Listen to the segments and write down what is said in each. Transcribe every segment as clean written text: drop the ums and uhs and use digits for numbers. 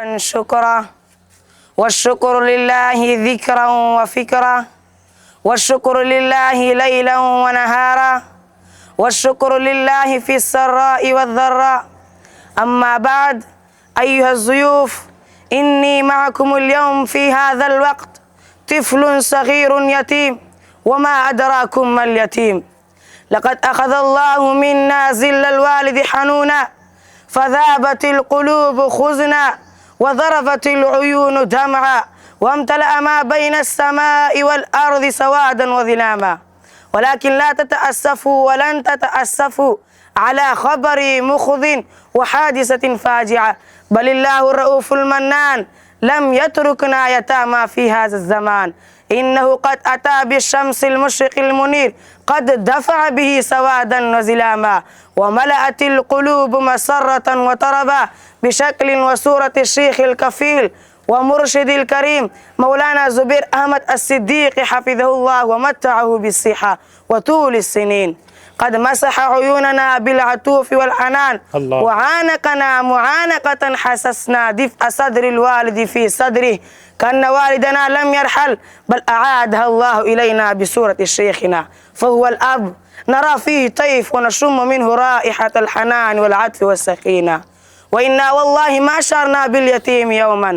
شكرا والشكر لله ذكرا وفكرا والشكر لله ليلا ونهارا والشكر لله في السراء والضراء. أما بعد أيها الضيوف، إني معكم اليوم في هذا الوقت طفل صغير يتيم، وما أدراكم ما اليتيم. لقد أخذ الله منا ذل الوالد حنونا، فذابت القلوب خزنا، وذرفت العيون دمعا، وامتلأ ما بين السماء والأرض سوادا وظلاما. ولكن لا تتأسفوا ولن تتأسفوا على خبر مخذ وحادثة فاجعة، بل الله الرؤوف المنان لم يتركنا يتامى في هذا الزمان. إنه قد أتى بالشمس المشرق المنير، قد دفع به سوادا وزلاما، وملأت القلوب مسرة وطربا بشكل وصورة الشيخ الكفيل ومرشد الكريم مولانا زبير أحمد الصديق حفظه الله ومتعه بالصحة وطول السنين. قد مسح عيوننا بالعطوف والحنان، وعانقنا معانقة حسسنا دفء صدر الوالد في صدره، كأن والدنا لم يرحل بل أعادها الله إلينا بصورة شيخنا، فهو الأب نرى فيه طيف ونشم منه رائحة الحنان والعطف والسكينة. وإنا والله ما شعرنا باليتيم يوما،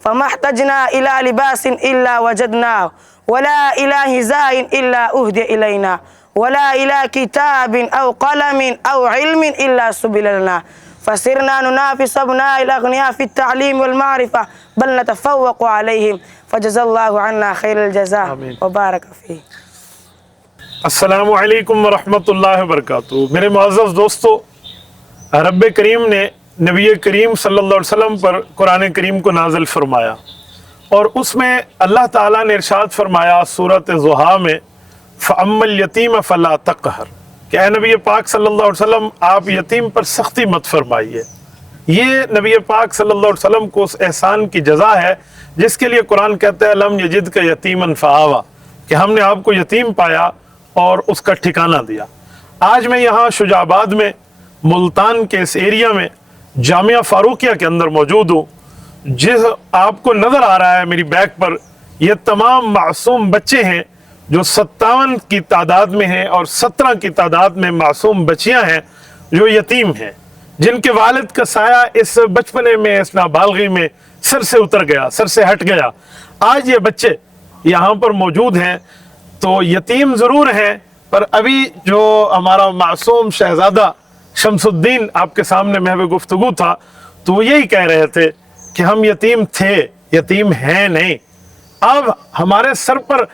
فما احتجنا إلى لباس إلا وجدناه، ولا إلى هزاء إلا أهدي إلينا، ولا إلى كتاب أو قلم أو علم إلا سبل لنا، فسرنا ننافس أبناء الأغنياء في التعليم والمعرفة، بل نتفوق عليهم، فجزا الله عنا خير الجزاء وبارك فيه. السلام علیکم ورحمۃ اللہ وبرکاتہ۔ میرے معزز دوستو، رب کریم نے نبی کریم صلی اللہ علیہ وسلم پر قرآن کریم کو نازل فرمایا، اور اس میں اللہ تعالیٰ نے ارشاد فرمایا سورۃ ضحیٰ میں، فَأَمَّا الْيَتِيمَ فَلَا تَقْهَرْ، کہ اے نبی پاک صلی اللہ علیہ وسلم آپ یتیم پر سختی مت فرمائیے۔ یہ نبی پاک صلی اللہ علیہ وسلم کو اس احسان کی جزا ہے جس کے لیے قرآن کہتا ہے لَمْ يَجِدْكَ يَتِيمًا فَآوَىٰ، کہ ہم نے آپ کو یتیم پایا اور اس کا ٹھکانہ دیا۔ آج میں یہاں شجاع آباد میں ملتان کے اس ایریا میں جامعہ فاروقیہ کے اندر موجود ہوں۔ جس آپ کو نظر آ رہا ہے میری بیک پر، یہ تمام معصوم بچے ہیں جو 57 کی تعداد میں ہیں، اور 17 کی تعداد میں معصوم بچیاں ہیں جو یتیم ہیں، جن کے والد کا سایہ اس بچپنے میں، اس نابالغی میں سر سے اتر گیا، سر سے ہٹ گیا۔ آج یہ بچے یہاں پر موجود ہیں، تو یتیم ضرور ہیں، پر ابھی جو ہمارا معصوم شہزادہ شمس الدین آپ کے سامنے محو گفتگو تھا، تو وہ یہی کہہ رہے تھے کہ ہم یتیم تھے، یتیم ہیں نہیں۔ اب ہمارے سر پر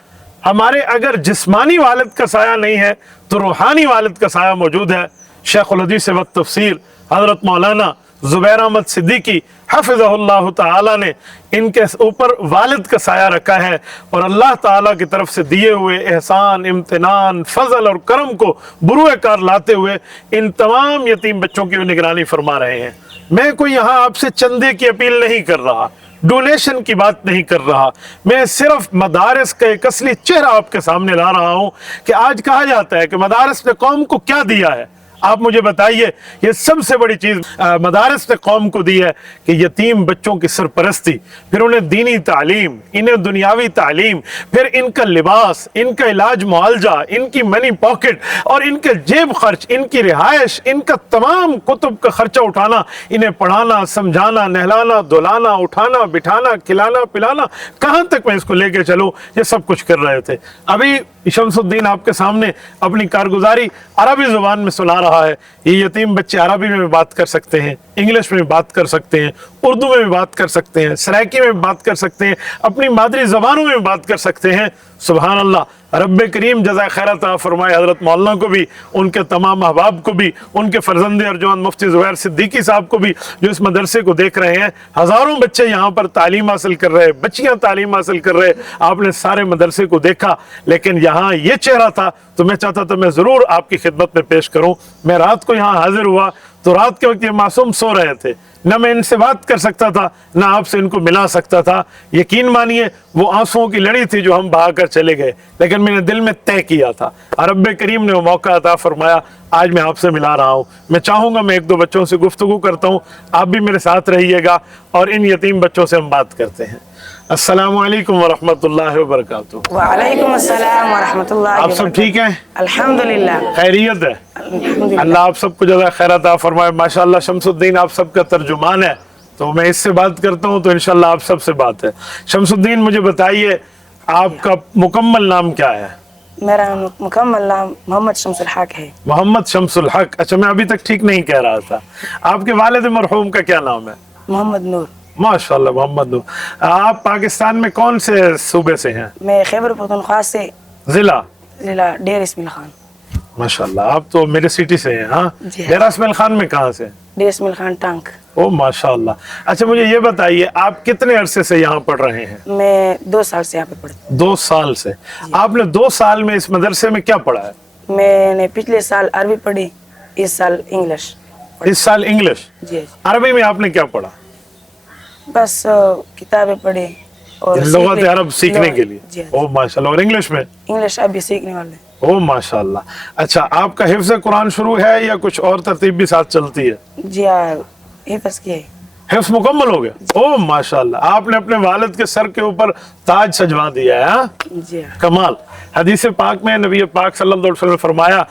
ہمارے اگر جسمانی والد کا سایہ نہیں ہے تو روحانی والد کا سایہ موجود ہے۔ شیخ الحدیث و تفسیر حضرت مولانا زبیر احمد صدیقی حفظہ اللہ تعالیٰ نے ان کے اوپر والد کا سایہ رکھا ہے، اور اللہ تعالیٰ کی طرف سے دیے ہوئے احسان، امتنان، فضل اور کرم کو بروئے کار لاتے ہوئے ان تمام یتیم بچوں کی نگرانی فرما رہے ہیں۔ میں کوئی یہاں آپ سے چندے کی اپیل نہیں کر رہا، ڈونیشن کی بات نہیں کر رہا، میں صرف مدارس کا ایک اصلی چہرہ آپ کے سامنے لا رہا ہوں کہ آج کہا جاتا ہے کہ مدارس نے قوم کو کیا دیا ہے۔ آپ مجھے بتائیے، یہ سب سے بڑی چیز مدارس نے قوم کو دی ہے کہ یتیم بچوں کی سرپرستی، پھر انہیں دینی تعلیم، انہیں دنیاوی تعلیم، پھر ان کا لباس، ان کا علاج معالجہ، ان کی منی پاکٹ اور ان کے جیب خرچ، ان کی رہائش، ان کا تمام کتب کا خرچہ اٹھانا، انہیں پڑھانا، سمجھانا، نہلانا، دھلانا، اٹھانا، بٹھانا، کھلانا، پلانا، کہاں تک میں اس کو لے کے چلوں، یہ سب کچھ کر رہے تھے۔ ابھی شمس الدین آپ کے سامنے اپنی کارگزاری عربی زبان میں سنا رہا ہے۔ یہ یتیم بچے عربی میں بھی بات کر سکتے ہیں، انگلش میں بھی بات کر سکتے ہیں، اردو میں بھی بات کر سکتے ہیں، سرائکی میں بھی بات کر سکتے ہیں، اپنی مادری زبانوں میں بھی بات کر سکتے ہیں۔ سبحان اللہ، رب کریم جزائے خیر عطا فرمائے حضرت مولانا کو بھی، ان کے تمام احباب کو بھی، ان کے فرزند ارجمند مفتی زبیر صدیقی صاحب کو بھی جو اس مدرسے کو دیکھ رہے ہیں۔ ہزاروں بچے یہاں پر تعلیم حاصل کر رہے، بچیاں تعلیم حاصل کر رہے۔ آپ نے سارے مدرسے کو دیکھا، لیکن یہاں یہ چہرہ تھا تو میں چاہتا تھا میں ضرور آپ کی خدمت میں پیش کروں۔ میں رات کو یہاں حاضر ہوا تو رات کے وقت یہ معصوم سو رہے تھے، نہ میں ان سے بات کر سکتا تھا نہ آپ سے ان کو ملا سکتا تھا۔ یقین مانیے وہ آنسوؤں کی لڑی تھی جو ہم بہا کر چلے گئے، لیکن میں نے دل میں طے کیا تھا، رب کریم نے وہ موقع عطا فرمایا، آج میں آپ سے ملا رہا ہوں۔ میں چاہوں گا میں ایک دو بچوں سے گفتگو کرتا ہوں، آپ بھی میرے ساتھ رہیے گا اور ان یتیم بچوں سے ہم بات کرتے ہیں۔ السلام علیکم ورحمۃ اللہ وبرکاتہ۔ وعلیکم السلام ورحمۃ اللہ آپ سب ٹھیک ہیں؟ الحمدللہ خیریت ہے؟ الحمدللہ۔ اللہ آپ سب کو جزائے خیر عطا فرمائے۔ ماشاءاللہ شمس الدین آپ سب کا ترجمان ہے، تو میں اس سے بات کرتا ہوں تو انشاءاللہ آپ سب سے بات ہے۔ شمس الدین مجھے بتائیے آپ کا مکمل نام کیا ہے؟ میرا مکمل نام محمد شمس الحق ہے۔ محمد شمس الحق۔ اچھا میں ابھی تک ٹھیک نہیں کہہ رہا تھا۔ آپ کے والد مرحوم کا کیا نام ہے؟ محمد نور۔ ماشاءاللہ محمد نور۔ آپ پاکستان میں کون سے صوبے سے ہیں؟ میں خیبر پختونخوا سے، ضلع؟ ضلع ڈیر اسماعیل خان۔ ماشاءاللہ آپ تو میرے سٹی سے ہیں۔ ہاں جی ہاں۔ ڈیرہ اسماعیل خان میں کہاں سے؟ ڈیر اسماعیل خان ٹانک۔ او ماشاءاللہ۔ اچھا مجھے یہ بتائیے آپ کتنے عرصے سے یہاں پڑھ رہے ہیں؟ میں 2 سال سے یہاں پہ پڑھتا 2 سال سے۔ آپ نے 2 سال میں اس مدرسے میں کیا پڑھا ہے؟ ہوں۔ میں نے پچھلے سال عربی پڑھی، اس سال انگلش۔ اس سال انگلش؟ جی عربی میں آپ نے کیا پڑھا؟ بس کتابیں پڑھی اور لغت عرب سیکھنے کے لیے؟ جی ہاں۔ او ماشاءاللہ۔ اور انگلش میں؟ انگلش ابھی سیکھنے والے ہیں۔ او ماشاءاللہ۔ اچھا آپ کا حفظ قرآن شروع ہے یا کچھ اور ترتیب بھی ساتھ چلتی ہے؟ جی ہاں، حفظ کیا ہے۔ حفظ مکمل ہو گیا؟ او ماشاءاللہ، آپ نے اپنے والد کے سر کے اوپر تاج سجوا دیا ہے۔ ہاں جی ہاں۔ کمال۔ حدیث پاک میں نبی پاک صلی اللہ علیہ وسلم نے فرمایا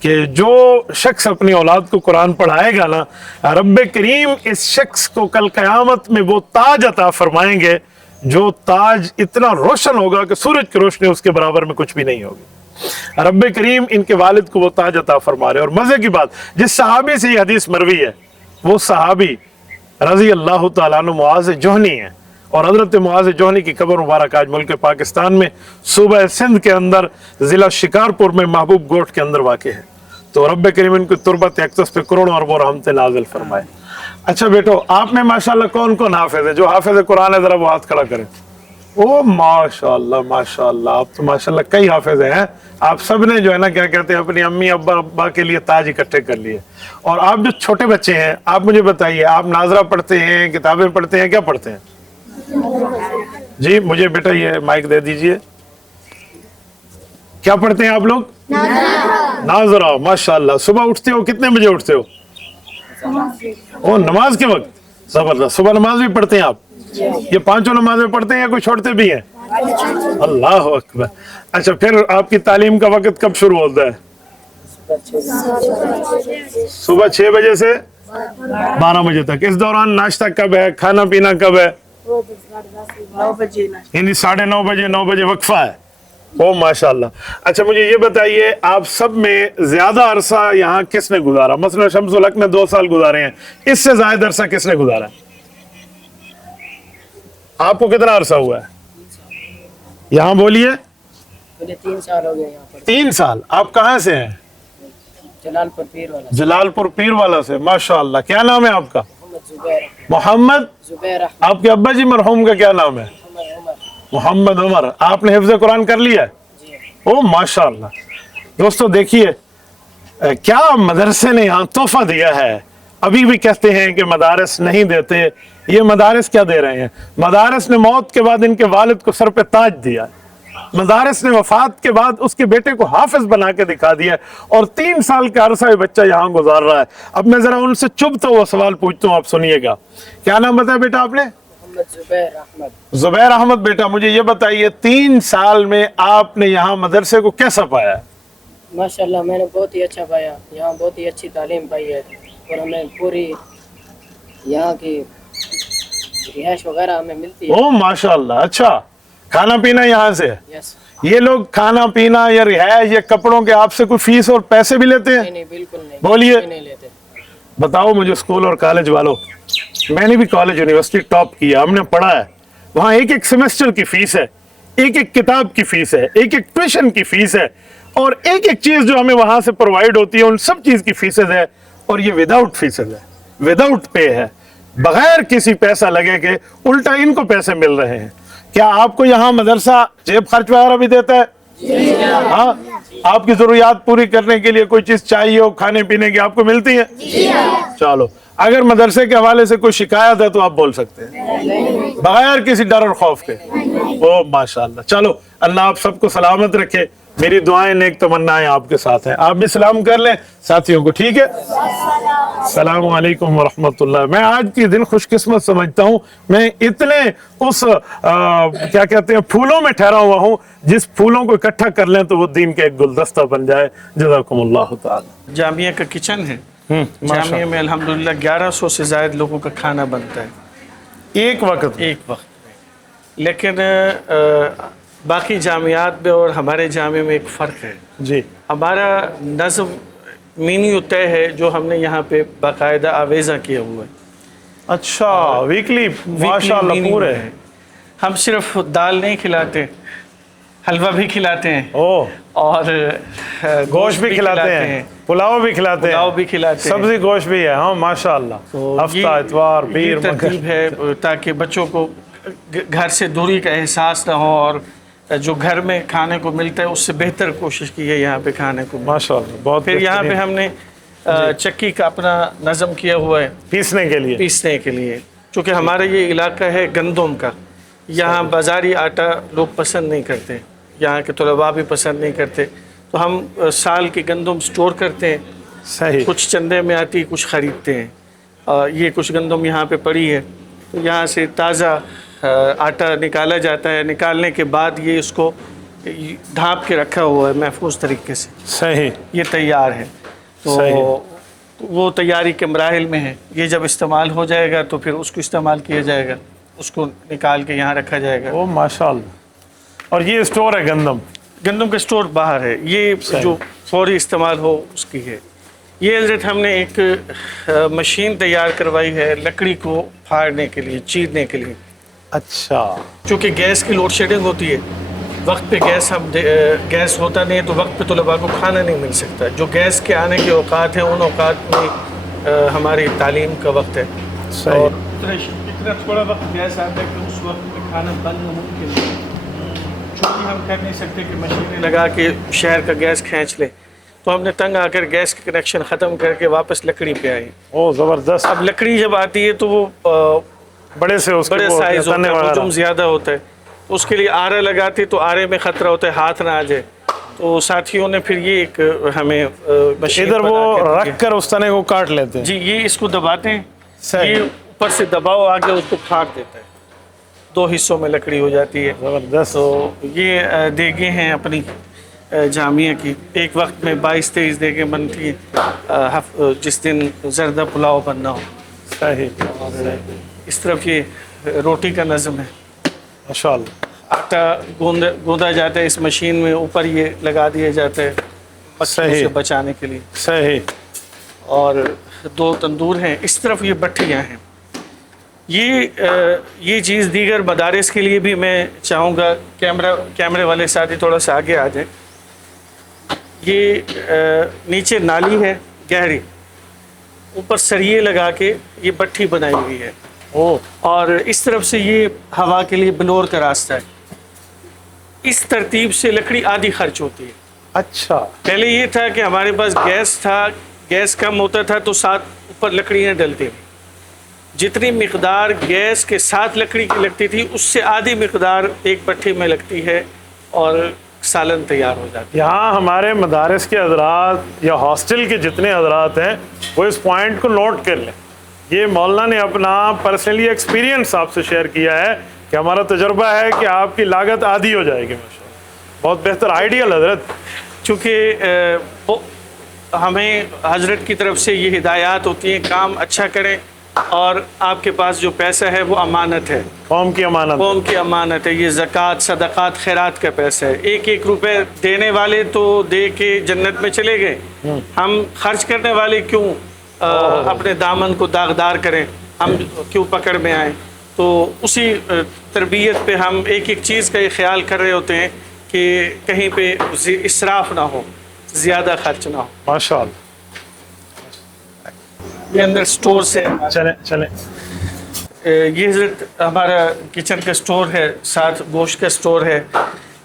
کہ جو شخص اپنی اولاد کو قرآن پڑھائے گا نا، رب کریم اس شخص کو کل قیامت میں وہ تاج عطا فرمائیں گے جو تاج اتنا روشن ہوگا کہ سورج کی روشنی اس کے برابر میں کچھ بھی نہیں ہوگی۔ رب کریم ان کے والد کو وہ تاج عطا فرما رہے۔ اور مزے کی بات، جس صحابی سے یہ حدیث مروی ہے وہ صحابی رضی اللہ تعالیٰ عنہ معاذ جوہنی ہے، اور حضرت معاذ جوہنی کی قبر مبارک آج ملک پاکستان میں صوبہ سندھ کے اندر ضلع شکارپور میں محبوب گوٹ کے اندر واقع ہے۔ تو رب کریم ان کی تربت اقدس پہ کروڑوں اربوں رحمتیں نازل فرمائے۔ اچھا بیٹو، آپ میں ماشاءاللہ کون کون حافظ ہے؟ جو حافظ قرآن ہے ذرا وہ ہاتھ کھڑا کریں۔ او ماشاءاللہ ماشاءاللہ، آپ تو ماشاءاللہ کئی حافظ ہیں۔ آپ سب نے جو ہے نا کیا کہتے ہیں اپنی امی ابا کے لیے تاج اکٹھے کر لیے۔ اور آپ جو چھوٹے بچے ہیں، آپ مجھے بتائیے آپ ناظرہ پڑھتے ہیں، کتابیں پڑھتے ہیں، کیا پڑھتے ہیں؟ جی مجھے بیٹا یہ مائک دے دیجئے۔ کیا پڑھتے ہیں آپ لوگ؟ ناظرہ۔ ماشاءاللہ۔ صبح اٹھتے ہو کتنے بجے اٹھتے ہو؟ او نماز کے وقت؟ زبردست۔ صبح نماز بھی پڑھتے ہیں آپ؟ یہ 5 نمازیں پڑھتے ہیں یا کوئی چھوڑتے بھی ہیں؟ اللہ اکبر۔ اچھا پھر آپ کی تعلیم کا وقت کب شروع ہوتا ہے؟ صبح 6 بجے سے 12 بجے تک۔ اس دوران ناشتہ کب ہے؟ کھانا پینا کب ہے؟ 9 بجے۔ یعنی 9:30 بجے 9 بجے وقفہ ہے۔ او ماشاءاللہ۔ اچھا مجھے یہ بتائیے آپ سب میں زیادہ عرصہ یہاں کس نے گزارا؟ مثلا شمس الحق نے 2 سال گزارے ہیں، اس سے زائد عرصہ کس نے گزارا؟ آپ کو کتنا عرصہ ہوا ہے یہاں؟ بولیے۔ مجھے 3 سال ہو گئے یہاں پر۔ 3 سال۔ آپ کہاں سے ہیں؟ جلال پور پیر والا۔ جلال پور پیر والا سے۔ ماشاءاللہ۔ کیا نام ہے آپ کا؟ محمد زبیر۔ محمد زبیر احمد۔ آپ کے ابا جی مرحوم کا کیا نام ہے؟ محمد عمر۔ آپ نے حفظ قرآن کر لیا ہے؟ او ماشاءاللہ۔ دوستو دیکھیے کیا مدرسے نے یہاں تحفہ دیا ہے۔ ابھی بھی کہتے ہیں کہ مدارس نہیں دیتے، یہ مدارس کیا دے رہے ہیں؟ مدارس نے موت کے بعد ان کے والد کو سر پہ تاج دیا، مدارس نے وفات کے بعد اس کے بیٹے کو حافظ بنا کے دکھا دیا، اور 3 سال کا عرصہ یہ بچہ یہاں گزار رہا ہے۔ اب میں ذرا ان سے چبھتا ہوا سوال پوچھتا ہوں، آپ سنیے گا۔ کیا نام بتایا بیٹا آپ نے؟ محمد زبیر احمد۔ زبیر احمد۔ بیٹا مجھے یہ بتائیے 3 سال میں آپ نے یہاں مدرسے کو کیسا پایا؟ ماشاءاللہ میں نے بہت ہی اچھا پایا، یہاں بہت ہی اچھی تعلیم پائی ہے، اور ہمیں پوری یہاں کی رہائش وغیرہ ہمیں ملتی ہے۔ او ماشاءاللہ۔ اچھا کھانا پینا یہاں سے؟ یس۔ یہ لوگ کھانا پینا یا رہائش یا کپڑوں کے آپ سے کوئی فیس اور پیسے بھی لیتے ہیں؟ نہیں بالکل نہیں۔ بولیے۔ نہیں لیتے۔ بتاؤ مجھے اسکول اور کالج والوں، میں نے بھی کالج یونیورسٹی ٹاپ کیا، ہم نے پڑھا ہے، وہاں ایک سیمسٹر کی فیس ہے، ایک کتاب کی فیس ہے، ایک ٹیوشن کی فیس ہے، اور ایک چیز جو ہمیں وہاں سے پرووائڈ ہوتی ہے ان سب چیز کی فیسز ہے، اور یہ وداؤٹ فیسز ہے، وداؤٹ پے ہے، بغیر کسی پیسہ لگے کے، الٹا ان کو پیسے مل رہے ہیں۔ کیا آپ کو یہاں مدرسہ جیب خرچ وغیرہ بھی دیتا ہے؟ ہاں آپ کی ضروریات پوری کرنے کے لیے کوئی چیز چاہیے ہو کھانے پینے کی آپ کو ملتی ہے؟ چلو اگر مدرسے کے حوالے سے کوئی شکایت ہے تو آپ بول سکتے ہیں بغیر کسی ڈر اور خوف کے. او ماشاءاللہ. چلو اللہ آپ سب کو سلامت رکھے. میری دعائیں نیک تمنائیں آپ کے ساتھ ہیں. آپ بھی سلام کر لیں ساتھیوں کو. ٹھیک ہے. السلام علیکم ورحمۃ اللہ. میں آج کی دن خوش قسمت سمجھتا ہوں. میں اتنے اس کیا کہتے ہیں پھولوں میں ٹھہرا ہوا ہوں جس پھولوں کو اکٹھا کر لیں تو وہ دین کا ایک گلدستہ بن جائے. جزاکم اللہ تعالی. جامعہ کا کچن ہے. جامعہ میں الحمدللہ 1100 سے زائد لوگوں کا کھانا بنتا ہے ایک وقت ایک وقت میں. لیکن باقی جامعات میں اور ہمارے جامعہ میں ایک فرق ہے. جی ہمارا نظم مینیو طے ہے جو ہم نے یہاں پہ باقاعدہ آویزہ کیا ہوا ہے. اچھا ویکلی ماشاءاللہ مینیو پورے. ہے. ہم صرف دال نہیں کھلاتے حلوہ بھی کھلاتے ہیں او اور گوشت بھی کھلاتے ہیں پلاؤ بھی کھلاتے ہیں پلاؤ بھی کھلاتے ہیں سبزی گوشت بھی ہے. ہاں ماشاءاللہ. ہفتہ اتوار پیر ترتیب ہے تاکہ بچوں کو گھر سے دوری کا احساس نہ ہو اور جو گھر میں کھانے کو ملتا ہے اس سے بہتر کوشش کی ہے یہاں پہ کھانے کو. ماشاءاللہ بہت. پھر یہاں پہ ہم نے چکی کا اپنا نظم کیا ہوا ہے پیسنے کے لیے چونکہ ہمارا یہ علاقہ ہے گندم کا. یہاں بازاری آٹا لوگ پسند نہیں کرتے. یہاں کے طلباء بھی پسند نہیں کرتے تو ہم سال کی گندم سٹور کرتے ہیں. صحیح. کچھ چندے میں آتی کچھ خریدتے ہیں. یہ کچھ گندم یہاں پہ پڑی ہے تو یہاں سے تازہ آٹا نکالا جاتا ہے. نکالنے کے بعد یہ اس کو ڈھانپ کے رکھا ہوا ہے محفوظ طریقے سے. صحیح. یہ تیار ہے تو وہ تیاری کے مراحل میں ہے. یہ جب استعمال ہو جائے گا تو پھر اس کو استعمال کیا جائے گا. اس کو نکال کے یہاں رکھا جائے گا. او ماشاءاللہ. اور یہ اسٹور ہے گندم کا اسٹور باہر ہے. یہ جو فوری استعمال ہو اس کی ہے. یہ حضرت ہم نے ایک مشین تیار کروائی ہے لکڑی کو پھاڑنے کے لیے چیرنے کے لیے. اچھا. چونکہ گیس کی لوڈ شیڈنگ ہوتی ہے وقت پہ گیس ہوتا نہیں ہے تو وقت پہ طلباء کو کھانا نہیں مل سکتا. جو گیس کے آنے کے اوقات ہیں ان اوقات میں ہماری تعلیم کا وقت ہے. اور اتنا تھوڑا وقت گیس آتا ہے کہ اس وقت میں کھانا بند ممکن ہے. چونکہ ہم کر نہیں سکتے کہ مشینیں لگا کے شہر کا گیس کھینچ لے تو ہم نے تنگ آ کر گیس کے کنیکشن ختم کر کے واپس لکڑی پہ آئی. او زبردست. اب لکڑی جب آتی ہے تو وہ بڑے سائز ہوتا ہے حجم زیادہ ہوتا ہے. اس کے لیے آرے لگاتے تو آرے میں خطرہ ہوتا ہے ہاتھ نہ آ جائے. تو ساتھیوں نے پھر یہ ایک ہمیں ادھر وہ رکھ کر اس تنے کو کاٹ لیتے ہیں. جی یہ اس کو دباتے ہیں. یہ اوپر سے دباؤ آگے اس کو پھاڑ دیتا ہے. 2 حصوں میں لکڑی ہو جاتی ہے. زبردست. تو یہ دیگیں ہیں اپنی جامعہ کی. ایک وقت میں 22-23 دیگیں بنتی ہیں جس دن زردہ پلاؤ بننا ہو. صحیح. اور اس طرف یہ روٹی کا نظم ہے. ماشاءاللہ. آٹا گوندا جاتا ہے اس مشین میں. اوپر یہ لگا دیا جاتا ہے مچھروں سے بچانے کے لیے. صحیح. اور 2 تندور ہیں. اس طرف یہ بٹھیاں ہیں. یہ چیز دیگر مدارس کے لیے بھی میں چاہوں گا کیمرے والے ساتھی تھوڑا سا آگے آ جائیں. یہ نیچے نالی ہے گہری اوپر سریے لگا کے یہ بٹھی بنائی ہوئی ہے. اور اس طرف سے یہ ہوا کے لیے بلور کا راستہ ہے. اس ترتیب سے لکڑی آدھی خرچ ہوتی ہے. اچھا. پہلے یہ تھا کہ ہمارے پاس گیس تھا گیس کم ہوتا تھا تو ساتھ اوپر لکڑیاں ڈلتی. جتنی مقدار گیس کے ساتھ لکڑی کی لگتی تھی اس سے آدھی مقدار ایک بٹھی میں لگتی ہے اور سالن تیار ہو جاتا ہے. یہاں ہمارے مدارس کے حضرات یا ہاسٹل کے جتنے حضرات ہیں وہ اس پوائنٹ کو نوٹ کر لیں. یہ مولانا نے اپنا پرسنلی ایکسپیرینس آپ سے شیئر کیا ہے کہ ہمارا تجربہ ہے کہ آپ کی لاگت آدھی ہو جائے گی. ماشاءاللہ بہت بہتر آئیڈیل حضرت. چونکہ ہمیں حضرت کی طرف سے یہ ہدایات ہوتی ہیں کام اچھا کریں اور آپ کے پاس جو پیسہ ہے وہ امانت ہے. قوم کی امانت. قوم کی امانت ہے. یہ زکوٰۃ صدقات خیرات کا پیسہ ہے. 1-1 روپے دینے والے تو دے کے جنت میں چلے گئے. ہم خرچ کرنے والے کیوں اپنے دامن کو داغدار کریں. ہم کیوں پکڑ میں آئیں. تو اسی تربیت پہ ہم ایک چیز کا یہ خیال کر رہے ہوتے ہیں کہ کہیں پہ اسراف نہ ہو زیادہ خرچ نہ ہو. ماشاءاللہ. یہ اندر سٹور سے چلیں یہ حضرت ہمارا کچن کا سٹور ہے ساتھ گوشت کا سٹور ہے.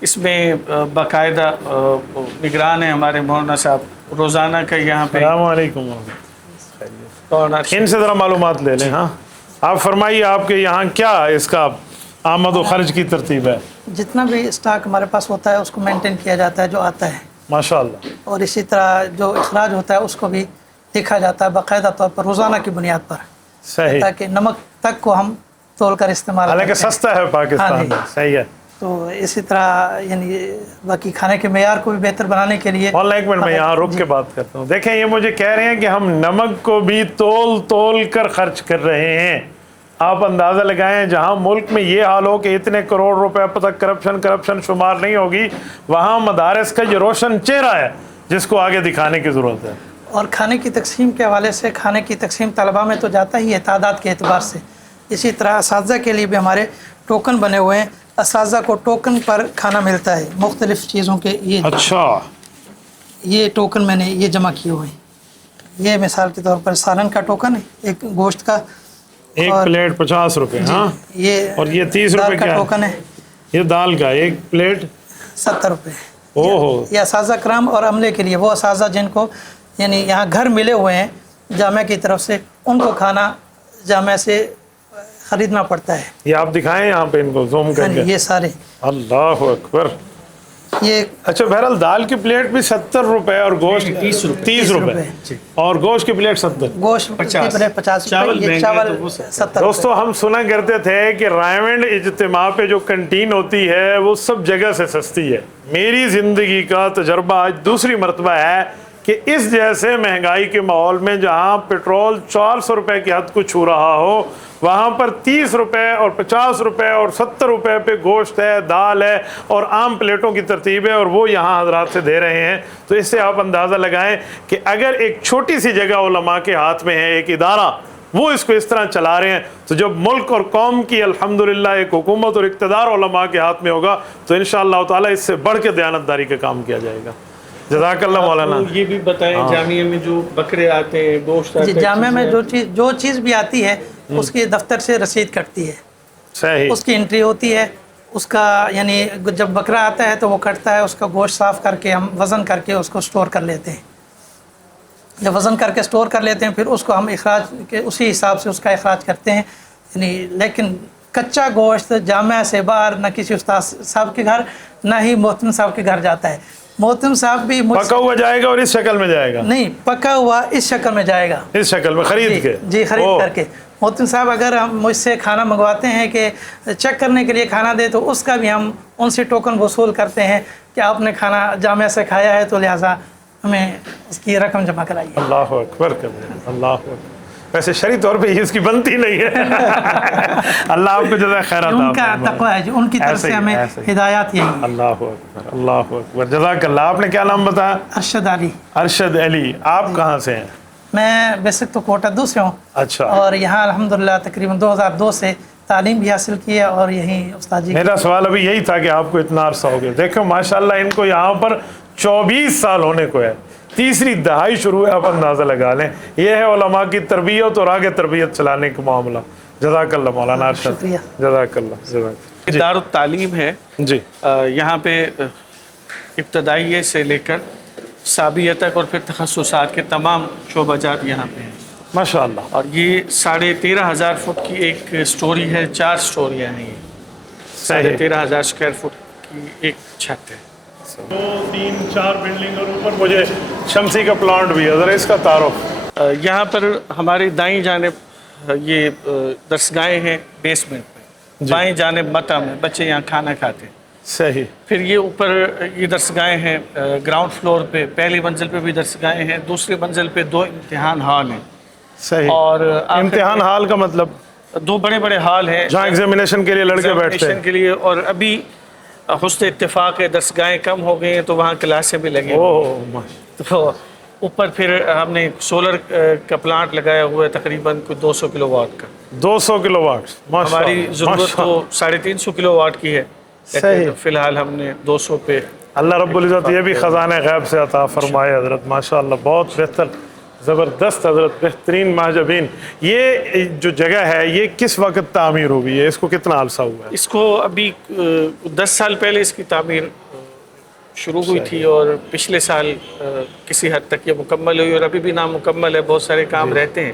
اس میں باقاعدہ نگران ہیں ہمارے مولانا صاحب، روزانہ کا یہاں پہ السلام علیکم، ان سے ذرا معلومات لے لیں۔ ہاں آپ فرمائیے، آپ کے یہاں کیا اس کا آمد و خرچ کی ترتیب ہے؟ جتنا بھی اسٹاک ہمارے پاس ہوتا ہے اس کو مینٹین کیا جاتا ہے جو آتا ہے، ماشاءاللہ، اور اسی طرح جو اخراج ہوتا ہے اس کو بھی دیکھا جاتا ہے باقاعدہ طور پر روزانہ کی بنیاد پر، صحیح، تاکہ نمک تک کو ہم تول کر استعمال حالانکہ کرتے ہیں۔ سستا ہے پاکستان ہاں میں، جی۔ صحیح ہے۔ تو اسی طرح یعنی باقی کھانے کے معیار کو بھی بہتر بنانے کے لیے مولانا ایک منٹ میں یہاں رک کے بات کرتا ہوں۔ دیکھیں یہ مجھے کہہ رہے ہیں کہ ہم نمک کو بھی تول کر خرچ کر رہے ہیں۔ آپ اندازہ لگائیں، جہاں ملک میں یہ حال ہو کہ اتنے کروڑ روپے اب تک کرپشن شمار نہیں ہوگی، وہاں مدارس کا یہ روشن چہرہ ہے جس کو آگے دکھانے کی ضرورت ہے۔ اور کھانے کی تقسیم کے حوالے سے کھانے کی تقسیم طلباء میں تو جاتا ہی ہے تعداد کے اعتبار سے، اسی طرح اساتذہ کے لیے بھی ہمارے ٹوکن بنے ہوئے ہیں، اساتذہ کو ٹوکن پر کھانا ملتا ہے مختلف چیزوں کے۔ اچھا، یہ ٹوکن میں نے یہ جمع کیے ہوئے ہیں۔ یہ مثال کے طور پر سالن کا ٹوکن ہے، ایک گوشت کا، ایک پلیٹ 50 روپے، ہاں، یہ اور یہ 30 روپے دال کا کیا ٹوکن ہے، یہ دال کا ایک پلیٹ 70 روپے۔ اوہ، یہ اساتذہ کرام اور عملے کے لیے، وہ اساتذہ جن کو یعنی یہاں گھر ملے ہوئے ہیں جامعہ کی طرف سے، ان کو کھانا جامعہ سے خریدنا پڑتا ہے۔ یہ آپ دکھائیں یہاں پہ ان کو زوم کر کے۔ یہ سارے اللہ اکبر۔ یہ اچھا، بہرحال دال کی پلیٹ بھی 70 روپے اور گوشت 30 روپے اور گوشت کی پلیٹ 70۔ گوشت 50 روپے، یہ چاول 70 روپے۔ دوستو ہم سنا کرتے تھے کہ رائمنڈ اجتماع پہ جو کنٹین ہوتی ہے وہ سب جگہ سے سستی ہے۔ میری زندگی کا تجربہ آج دوسری مرتبہ ہے کہ اس جیسے مہنگائی کے ماحول میں جہاں پیٹرول 400 روپے کی حد کو چھو رہا ہو، وہاں پر 30 روپے اور 50 روپے اور 70 روپے پہ گوشت ہے، دال ہے اور عام پلیٹوں کی ترتیب ہے، اور وہ یہاں حضرات سے دے رہے ہیں۔ تو اس سے آپ اندازہ لگائیں کہ اگر ایک چھوٹی سی جگہ علماء کے ہاتھ میں ہے، ایک ادارہ، وہ اس کو اس طرح چلا رہے ہیں، تو جب ملک اور قوم کی الحمدللہ ایک حکومت اور اقتدار علماء کے ہاتھ میں ہوگا تو انشاءاللہ تعالیٰ اس سے بڑھ کے دیانتداری کا کام کیا جائے گا۔ جزاک اللہ مولانا۔ یہ بھی بتائیں جامعہ میں جو بکرے آتے ہیں، گوشت آتے ہیں، جامعہ میں جو چیز بھی آتی ہے اس کی دفتر سے رسید کٹتی ہے، صحیح، اس کی انٹری ہوتی ہے، اس کا یعنی جب بکرا آتا ہے تو وہ کٹتا ہے، اس کا گوشت صاف کر کے ہم وزن کر کے اس کو سٹور کر لیتے ہیں۔ جب وزن کر کے سٹور کر لیتے ہیں پھر اس کو ہم اخراج کے اسی حساب سے اس کا اخراج کرتے ہیں۔ یعنی لیکن کچا گوشت جامعہ سے باہر نہ کسی استاد صاحب کے گھر نہ ہی محتم صاحب کے گھر جاتا ہے۔ محتم صاحب بھی پکا ہوا جائے گا اور اس شکل میں جائے گا؟ نہیں، پکا ہوا اس شکل میں جائے گا، اس شکل میں خرید کے؟ جی خرید کر کے۔ محتم صاحب اگر ہم مجھ سے کھانا منگواتے ہیں کہ چیک کرنے کے لیے کھانا دے تو اس کا بھی ہم ان سے ٹوکن وصول کرتے ہیں کہ آپ نے کھانا جامعہ سے کھایا ہے تو لہٰذا ہمیں اس کی رقم جمع کرائیے۔ اللہ اکبر کبیر، اللہ اکبر۔ ویسے شرعی طور پہ اس کی بنتی نہیں ہے۔ اللہ آپ کو جزائے خیرات۔ ان کا تقویٰ ہے، ان کی طرف سے ہمیں ہدایات یہی ہے۔ اللہ اکبر، اللہ اکبر، جزاک اللہ۔ آپ نے کیا نام بتایا؟ ارشد علی۔ ارشد علی، آپ کہاں سے ہیں؟ میں بیسک تو کوٹہ 2 سے ہوں، اچھا، اور یہاں الحمدللہ تقریباً 2002 سے تعلیم بھی حاصل کی ہے، اور یہیں استاد جی میرا سوال ابھی یہی تھا کہ آپ کو اتنا عرصہ ہو گیا۔ دیکھو ماشاءاللہ ان کو یہاں پر 24 سال ہونے کو ہے، تیسری دہائی شروع ہے، آپ اندازہ لگا لیں۔ یہ ہے علماء کی تربیت اور آگے تربیت چلانے کا معاملہ۔ جزاک اللہ مولانا ارشد، شکریہ۔ جزاک اللہ، جزاک دار التعلیم ہے جی۔ یہاں پہ ابتدائیے سے لے کر ثانویہ تک اور پھر تخصصات کے تمام شعبہ جات یہاں پہ ہیں ماشاءاللہ۔ اور یہ 13,500 فٹ کی ایک سٹوری ہے، 4 سٹوریاں ہیں، یہ 13,500 اسکوائر فٹ کی ایک چھت ہے۔ 2-3-4 بلڈنگ اور اوپر مجھے شمسی کا پلانٹ بھی ہے، ذرا اس کا تعارف۔ یہاں پر ہماری دائیں جانب یہ درسگاہیں ہیں بیسمنٹ میں، بائیں جانب متا میں بچے یہاں کھانا کھاتے ہیں۔ صحیح۔ پھر یہ اوپر یہ درسگاہیں ہیں، گراؤنڈ فلور پہ پہلی منزل پہ بھی درسگاہیں ہیں، دوسری منزل پہ 2 امتحان ہال ہیں۔ صحیح۔ اور امتحان ہال کا مطلب 2 بڑے بڑے ہال ہیں جہاں ایگزامینیشن کے لیے لڑکے بیٹھتے ہیں ایگزامینیشن کے لیے، اور ابھی حسن اتفاق ہے درسگاہیں کم ہو گئی ہیں تو وہاں کلاسیں بھی لگیں اوہ، تو اوپر پھر ہم نے سولر کا پلانٹ لگایا ہوا ہے تقریباً کوئی 200 کلو واٹ کا۔ 200 کلو واٹ، ہماری ضرورت تو 350 کلو واٹ کی ہے، صحیح۔ فی الحال ہم نے 200 پہ۔ اللہ رب العزت یہ بھی خزانہ غیب سے عطا فرمائے حضرت، ماشاءاللہ بہت بہتر زبردست حضرت، بہترین مہاجبین. یہ جو جگہ ہے یہ کس وقت تعمیر ہوئی ہے؟ اس کو کتنا عرصہ ہوا ہے؟ اس کو ابھی 10 سال پہلے اس کی تعمیر شروع ہوئی تھی، اور پچھلے سال کسی حد تک یہ مکمل ہوئی، اور ابھی بھی نامکمل ہے، بہت سارے کام رہتے ہیں.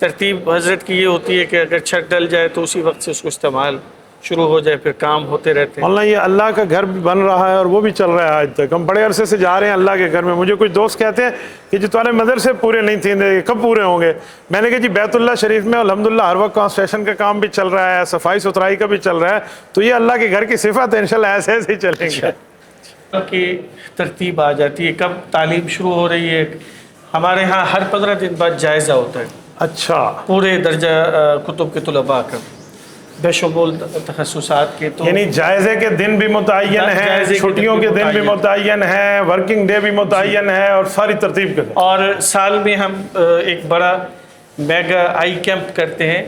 ترتیب حضرت کی یہ ہوتی ہے کہ اگر چھت ڈل جائے تو اسی وقت سے اس کو استعمال شروع ہو جائے، پھر کام ہوتے رہتے ہیں. مولانا یہ اللہ کا گھر بھی بن رہا ہے اور وہ بھی چل رہا ہے آج تک. ہم بڑے عرصے سے جا رہے ہیں اللہ کے گھر میں. مجھے کچھ دوست کہتے ہیں کہ جو تمہارے مدرسے پورے نہیں تھے، کب پورے ہوں گے؟ میں نے کہا جی بیت اللہ شریف میں الحمدللہ ہر وقت کنسٹرکشن کا کام بھی چل رہا ہے، صفائی ستھرائی کا بھی چل رہا ہے. تو یہ اللہ کے گھر کی صفت ہے، انشاءاللہ ایسے ایسے ہی چلیں گے. کی ترتیب آ جاتی ہے کب تعلیم شروع ہو رہی ہے. ہمارے ہاں ہر 15 دن بعد جائزہ ہوتا ہے. اچھا، پورے درجہ کتب کے طلباء کا بے شمول تخصصات کے. تو یعنی جائزے کے دن بھی متعین ہیں، چھٹیوں کے دن بھی متعین ہیں، ورکنگ ڈے بھی متعین ہے، اور ساری ترتیب کے دن. اور سال میں ہم ایک بڑا میگا آئی کیمپ کرتے ہیں،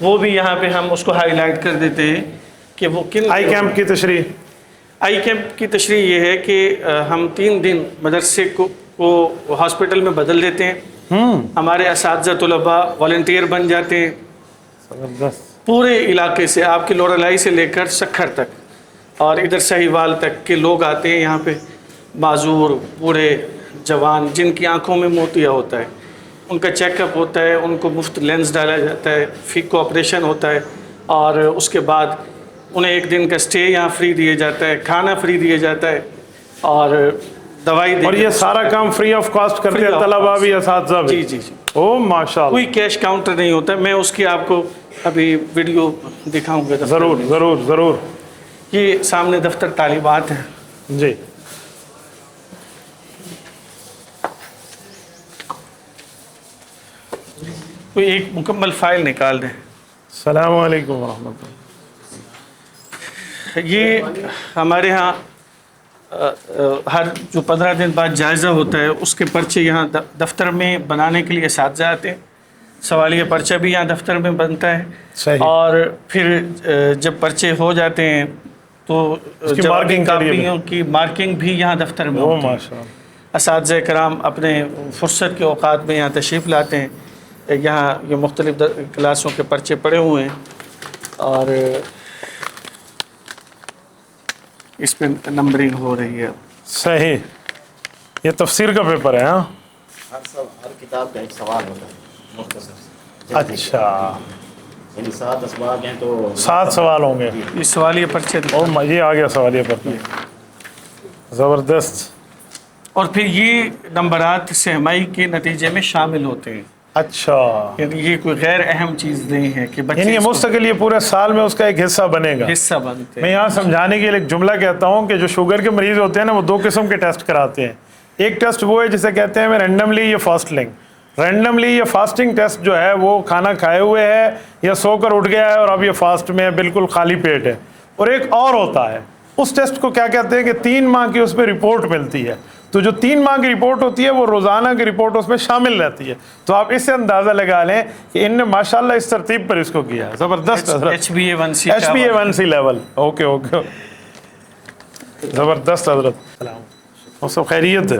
وہ بھی یہاں پہ ہم اس کو ہائی لائٹ کر دیتے ہیں کہ وہ کن. آئی کیمپ کی تشریح؟ آئی کیمپ کی تشریح یہ ہے کہ ہم 3 دن مدرسے کو ہاسپٹل میں بدل دیتے ہیں. ہمارے اساتذہ طلباء والنٹیئر بن جاتے ہیں. پورے علاقے سے، آپ کے لوڑالائی سے لے کر سکھر تک اور ادھر سہیوال تک کے لوگ آتے ہیں یہاں پہ. معذور بوڑھے جوان جن کی آنکھوں میں موتیا ہوتا ہے، ان کا چیک اپ ہوتا ہے، ان کو مفت لینس ڈالا جاتا ہے، فیک کو آپریشن ہوتا ہے، اور اس کے بعد انہیں 1 دن کا اسٹے یہاں فری دیا جاتا ہے، کھانا فری دیا جاتا ہے، اور دوائی. اور یہ سارا کام فری آف کاسٹ کرتے ہیں طلباء بھی، اساتذہ بھی؟ جی. او ماشاءاللہ. کوئی کیش کاؤنٹر نہیں ہوتا. میں اس کی آپ کو ابھی ویڈیو دکھاؤں گا. ضرور ضرور ضرور. یہ سامنے دفتر طالبات ہیں. جی. کوئی ایک مکمل فائل نکال دیں. السلام علیکم ورحمۃ اللہ. یہ ہمارے ہاں ہر جو 15 دن بعد جائزہ ہوتا ہے اس کے پرچے یہاں دفتر میں بنانے کے لیے اساتذہ آتے ہیں. سوالیہ پرچہ بھی یہاں دفتر میں بنتا ہے. صحیح. اور پھر جب پرچے ہو جاتے ہیں تو کاپیوں کی مارکنگ بھی یہاں دفتر میں ہوتی ہے. اساتذہ کرام اپنے فرصت کے اوقات میں یہاں تشریف لاتے ہیں. یہاں یہ مختلف کلاسوں کے پرچے پڑے ہوئے ہیں، اور اس پہ نمبرنگ ہو رہی ہے. صحیح. یہ تفسیر کا پیپر ہے؟ ہاں، ہر کتاب کا ایک سوال ہوتا ہے مختصر. اچھا، یعنی 7 اسباق ہیں تو 7 سوال ہوں گے. یہ سوالیہ پرچے. یہ آ گیا سوالیہ پرچہ. زبردست. اور پھر یہ نمبرات سہمائی کے نتیجے میں شامل ہوتے ہیں. اچھا، یعنی یہ کوئی غیر اہم چیز نہیں ہے کہ بچے یعنی یہ مستقل یہ پورے سال میں اس کا ایک حصہ بنے گا. حصہ بنتے میں ہیں. یہاں سمجھانے کے لیے ایک جملہ کہتا ہوں کہ جو شوگر کے مریض ہوتے ہیں نا، وہ 2 قسم کے ٹیسٹ کراتے ہیں. ایک ٹیسٹ وہ ہے جسے کہتے ہیں رینڈملی یا فاسٹنگ. رینڈملی یا فاسٹنگ ٹیسٹ جو ہے وہ کھانا کھائے ہوئے ہے یا سو کر اٹھ گیا ہے اور اب یہ فاسٹ میں ہے، بالکل خالی پیٹ ہے. اور ایک اور ہوتا ہے، اس ٹیسٹ کو کیا کہتے ہیں کہ 3 ماہ کی اس میں رپورٹ ملتی ہے. تو جو 3 ماہ کی رپورٹ ہوتی ہے وہ روزانہ کی رپورٹ اس میں شامل رہتی ہے. تو آپ اس سے اندازہ لگا لیں کہ ان نے ماشاءاللہ اس ترتیب پر اس کو کیا ہے. زبردست. حضرت HbA1c لیول. اوکے اوکے، زبردست حضرت. وہ سب خیریت ہے.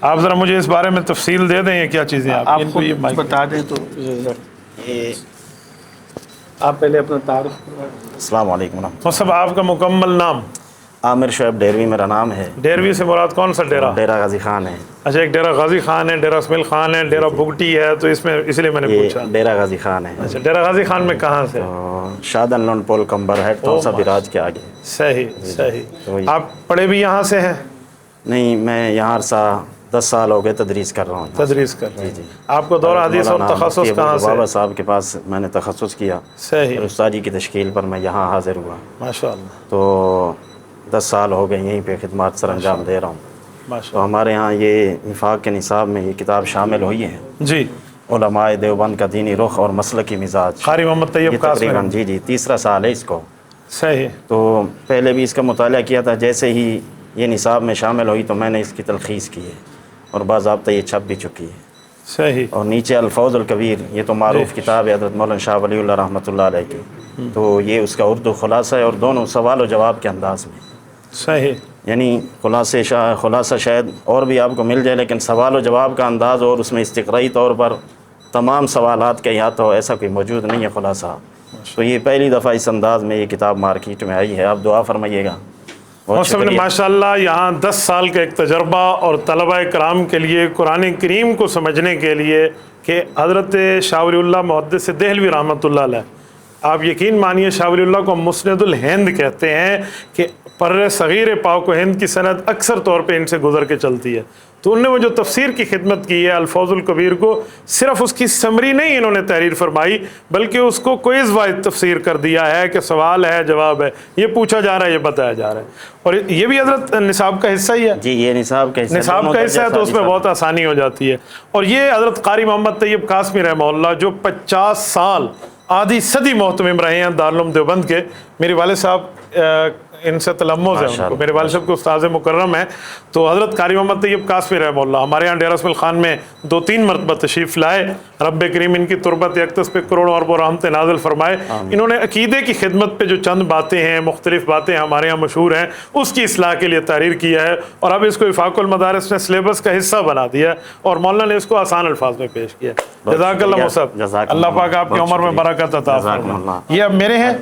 آپ ذرا مجھے اس بارے میں تفصیل دے دیں یہ کیا چیزیں آپ کو بتا دیں تو یہ آپ پہلے اپنا تعارف. السلام علیکم ورحمۃ وہ سب آپ کا مکمل نام؟ اللہ. عامر شعیب ڈیروی میرا نام ہے. ڈیروی سے مراد کون سا ڈیرا؟ ڈیرا غازی خان ہے. اچھا، ایک ڈیرا غازی خان ہے، ڈیرا اسماعیل خان ہے، ڈیرا بھگٹی ہے، تو اس میں اس لیے میں نے پوچھا. ڈیرا غازی خان ہے. اچھا، ڈیرا غازی خان میں کہاں سے؟ شادن لون پول کمبر ہے، ٹونسا براج کے آگے. صحیح صحیح. آپ پڑھے بھی یہاں سے ہیں؟ نہیں، میں یہاں عرصہ 10 سال ہو گئے تدریس کر رہا ہوں. تدریس کر رہے ہیں. آپ کو دورہ حدیث اور تخصص کہاں سے؟ بابا صاحب کے پاس میں نے تخصص کیا. صحیح. استادی کی تشکیل پر میں یہاں حاضر ہوا. ماشاءاللہ. تو 10 سال ہو گئے یہیں پہ خدمات سر انجام دے رہا ہوں. تو ہمارے ہاں یہ وفاق کے نصاب میں یہ کتاب شامل ہوئی ہے. جی. علماء دیوبند کا دینی رخ اور مسلکی مزاج. قاری محمد طیب یہ قاسمی. تقریباً جی 3را سال ہے اس کو. صحیح. تو پہلے بھی اس کا مطالعہ کیا تھا. جیسے ہی یہ نصاب میں شامل ہوئی تو میں نے اس کی تلخیص کی ہے، اور باضابطہ یہ چھپ بھی چکی ہے. صحیح. اور نیچے الفوز الکبیر، یہ تو معروف کتاب ہے حضرت مولانا شاہ ولی اللہ رحمۃ اللہ علیہ کی. تو یہ اس کا اردو خلاصہ ہے، اور دونوں سوال و جواب کے انداز میں. صحیح. یعنی خلاصہ شاید اور بھی آپ کو مل جائے، لیکن سوال و جواب کا انداز اور اس میں استقرائی طور پر تمام سوالات کا احاطہ ہو، ایسا کوئی موجود نہیں ہے خلاصہ. تو یہ پہلی دفعہ اس انداز میں یہ کتاب مارکیٹ میں آئی ہے. آپ دعا فرمائیے گا. صاحب نے ماشاءاللہ یہاں 10 سال کا ایک تجربہ اور طلبہ کرام کے لیے قرآن کریم کو سمجھنے کے لیے کہ حضرت شاہ ولی اللہ محدث دہلوی رحمۃ اللہ علیہ، آپ یقین مانیے شاہ ولی اللہ کو مسند الہند کہتے ہیں کہ پر صغیر پاک و ہند کی سند اکثر طور پہ ان سے گزر کے چلتی ہے. تو انہوں نے وہ جو تفسیر کی خدمت کی ہے الفوز الکبیر کو، صرف اس کی سمری نہیں انہوں نے تحریر فرمائی بلکہ اس کو کوئز وائز تفسیر کر دیا ہے کہ سوال ہے جواب ہے، یہ پوچھا جا رہا ہے، یہ بتایا جا رہا ہے. اور یہ بھی حضرت نصاب کا حصہ ہی ہے. جی یہ نصاب کا حصہ ہے تو اس میں بہت آسانی ہو جاتی ہے. اور یہ حضرت قاری محمد طیب قاسمی رحمہ اللہ جو 50 سال آدھی صدی محتمم رہے ہیں دارالعلوم دیوبند کے. میرے والد صاحب ان سے تلمذ ہے ان کو، میرے والد صاحب کو استاذ مکرم ہیں. تو حضرت قاری محمد طیب قاسمی رحمہ اللہ ہمارے یہاں ڈیرہ اسماعیل خان میں 2-3 مرتبہ تشریف لائے. رب کریم ان کی تربت یکتس پہ کروڑوں اربوں رحمتیں نازل فرمائے. انہوں نے عقیدے کی خدمت پہ جو چند باتیں ہیں، مختلف باتیں ہمارے یہاں مشہور ہیں، اس کی اصلاح کے لیے تحریر کیا ہے اور اب اس کو وفاق المدارس نے سلیبس کا حصہ بنا دیا ہے اور مولانا نے اس کو آسان الفاظ میں پیش کیا. جزاک اللہ مصعب، اللہ پاک آپ کی عمر میں برکت عطا فرمائے. یہ اب میرے ہیں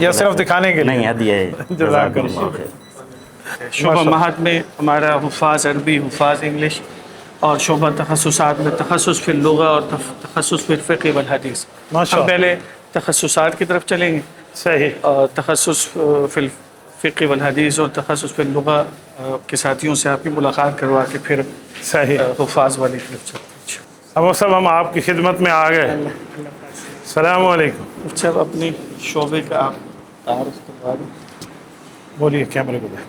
یا صرف دکھانے کے لیے؟ نہیں، ہدیہ ہے. جزاک اللہ. شعبہ مہد میں ہمارا حفاظ عربی، حفاظ انگلش اور شعبہ تخصصات میں تخصص فی اللغہ اور تخصص فی الفقہ والحدیث. ہم پہلے تخصصات کی طرف چلیں گے. صحیح. اور تخصص فی الفقہ والحدیث اور تخصص فی اللغہ کے ساتھیوں سے آپ کی ملاقات کروا کے پھر صحیح حفاظ والی طرف چلتے ہیں. اب صاحب ہم آپ کی خدمت میں آ گئے. السلام علیکم. اچھا اپنے شعبے کا آپ تعارف کروا دیں. بولیے کیمرے کو دیں.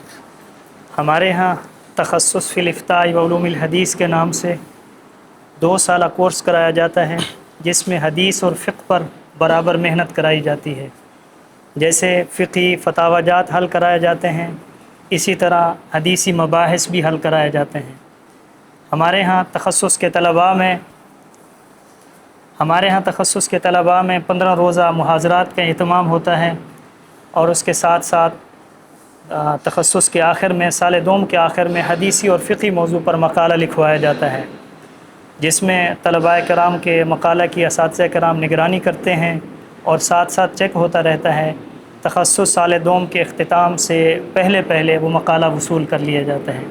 ہمارے ہاں تخصص فی الافتاء و علوم الحدیث کے نام سے 2 سالہ کورس کرایا جاتا ہے جس میں حدیث اور فقہ پر برابر محنت کرائی جاتی ہے. جیسے فقہی فتاوی جات حل کرائے جاتے ہیں، اسی طرح حدیثی مباحث بھی حل کرائے جاتے ہیں. ہمارے ہاں تخصص کے طلباء میں 15 روزہ محاضرات کا اہتمام ہوتا ہے اور اس کے ساتھ ساتھ تخصص کے آخر میں سال دوم کے آخر میں حدیثی اور فقہی موضوع پر مقالہ لکھوایا جاتا ہے جس میں طلباء کرام کے مقالہ کی اساتذہ کرام نگرانی کرتے ہیں اور ساتھ ساتھ چیک ہوتا رہتا ہے. تخصص سال دوم کے اختتام سے پہلے وہ مقالہ وصول کر لیا جاتا ہے.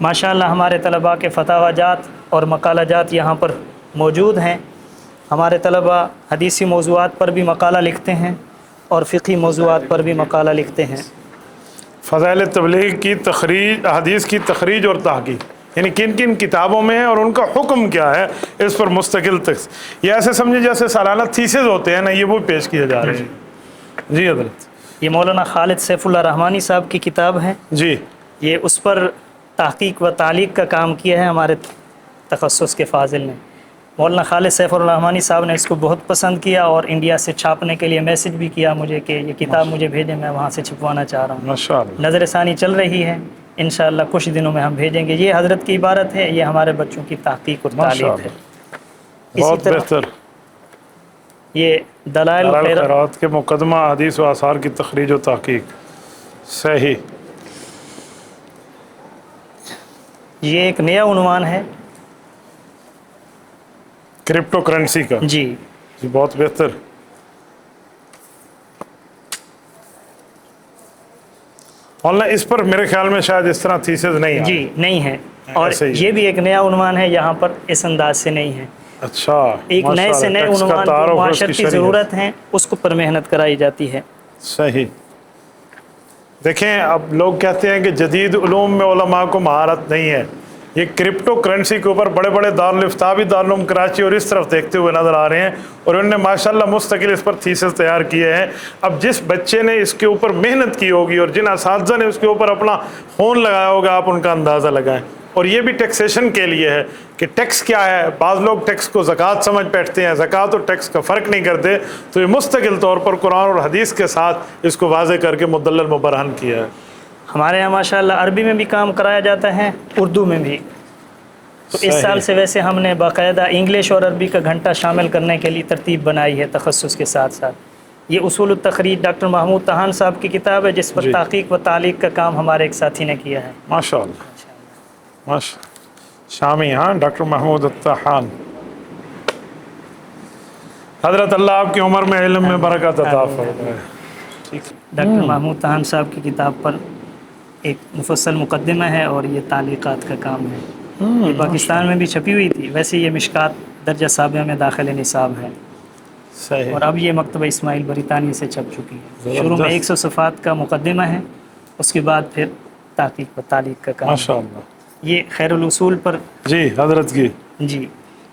ماشاءاللہ ہمارے طلباء کے فتاوی جات اور مقالہ جات یہاں پر موجود ہیں. ہمارے طلباء حدیثی موضوعات پر بھی مقالہ لکھتے ہیں اور فقہی موضوعات پر بھی مقالہ لکھتے ہیں. فضائل تبلیغ کی تخریج، حدیث کی تخریج اور تحقیق، یعنی کن کن کتابوں میں اور ان کا حکم کیا ہے، اس پر مستقل یہ ایسے سمجھے جیسے سالانہ تھیسز ہوتے ہیں نا، یہ وہ پیش کیے جا رہے ہیں. جی حضرت. یہ مولانا خالد سیف اللہ رحمانی صاحب کی کتاب ہے. جی. یہ اس پر تحقیق و تعلیق کا کام کیا ہے ہمارے تخصص کے فاضل نے. مولانا خالد سیف اللہ رحمانی صاحب نے اس کو بہت پسند کیا اور انڈیا سے چھاپنے کے لیے میسج بھی کیا مجھے کہ یہ کتاب مجھے بھیجیں، میں وہاں سے چھپوانا چاہ رہا ہوں. ماشاءاللہ. نظر ثانی چل رہی ہے، انشاءاللہ کچھ دنوں میں ہم بھیجیں گے. یہ حضرت کی عبارت ہے، یہ ہمارے بچوں کی تحقیق اور تعلیق ہے. بہت بہتر. یہ دلائل خیرات کے مقدمہ حدیث و آثار کی تخریج و تحقیق. صحیح. یہ ایک نیا عنوان ہے کرپٹو کرنسی کا. جی بہت بہتر. مولانا اس پر میرے خیال میں شاید اس طرح تھیسز نہیں. جی نہیں ہے، اور یہ بھی ایک نیا عنوان ہے، یہاں پر اس انداز سے نہیں ہے. اچھا. ایک نئے سے نئے عنوان کو معاشرت کی ضرورت ہے، اس کو پر محنت کرائی جاتی ہے. صحیح. دیکھیں اب لوگ کہتے ہیں کہ جدید علوم میں علماء کو مہارت نہیں ہے. یہ کرپٹو کرنسی کے اوپر بڑے بڑے دارالفتاء بھی دارالعلوم کراچی اور اس طرف دیکھتے ہوئے نظر آ رہے ہیں اور انہوں نے ماشاءاللہ مستقل اس پر تھیسز تیار کیے ہیں. اب جس بچے نے اس کے اوپر محنت کی ہوگی اور جن اساتذہ نے اس کے اوپر اپنا خون لگایا ہوگا، آپ ان کا اندازہ لگائیں. اور یہ بھی ٹیکسیشن کے لیے ہے کہ ٹیکس کیا ہے. بعض لوگ ٹیکس کو زکوٰۃ سمجھ بیٹھتے ہیں، زکوٰۃ اور ٹیکس کا فرق نہیں کرتے. تو یہ مستقل طور پر قرآن اور حدیث کے ساتھ اس کو واضح کر کے مدلل مبرہن کیا ہے. ہمارے یہاں ماشاءاللہ عربی میں بھی کام کرایا جاتا ہے، اردو میں بھی. تو اس سال سے ویسے ہم نے باقاعدہ انگلش اور عربی کا گھنٹہ شامل کرنے کے لیے ترتیب بنائی ہے تخصص کے ساتھ ساتھ. یہ اصول التخریج ڈاکٹر محمود تہان صاحب کی کتاب ہے جس پر تحقیق و تعلیق کا کام ہمارے ایک ساتھی نے کیا ہے. ماشاء اللہ ماشاء شامی. ہاں ڈاکٹر محمود التہان حضرت اللہ آپ کی عمر میں علم میں برکت عطا فرمائے. ڈاکٹر محمود تہان صاحب کی کتاب پر ایک مفصل مقدمہ ہے اور یہ تعلیقات کا کام ہے. یہ پاکستان میں بھی چھپی ہوئی تھی. ویسے یہ مشکات درجہ سابعہ میں داخل نصاب ہے صحیح. اور اب یہ مکتبہ اسماعیل بریتانی سے چھپ چکی ہے. شروع میں 100 صفحات کا مقدمہ ہے، اس کے بعد پھر تحقیق و تعلیق کا کام. ماشاء اللہ. یہ خیر الاصول پر جی حضرت کی جی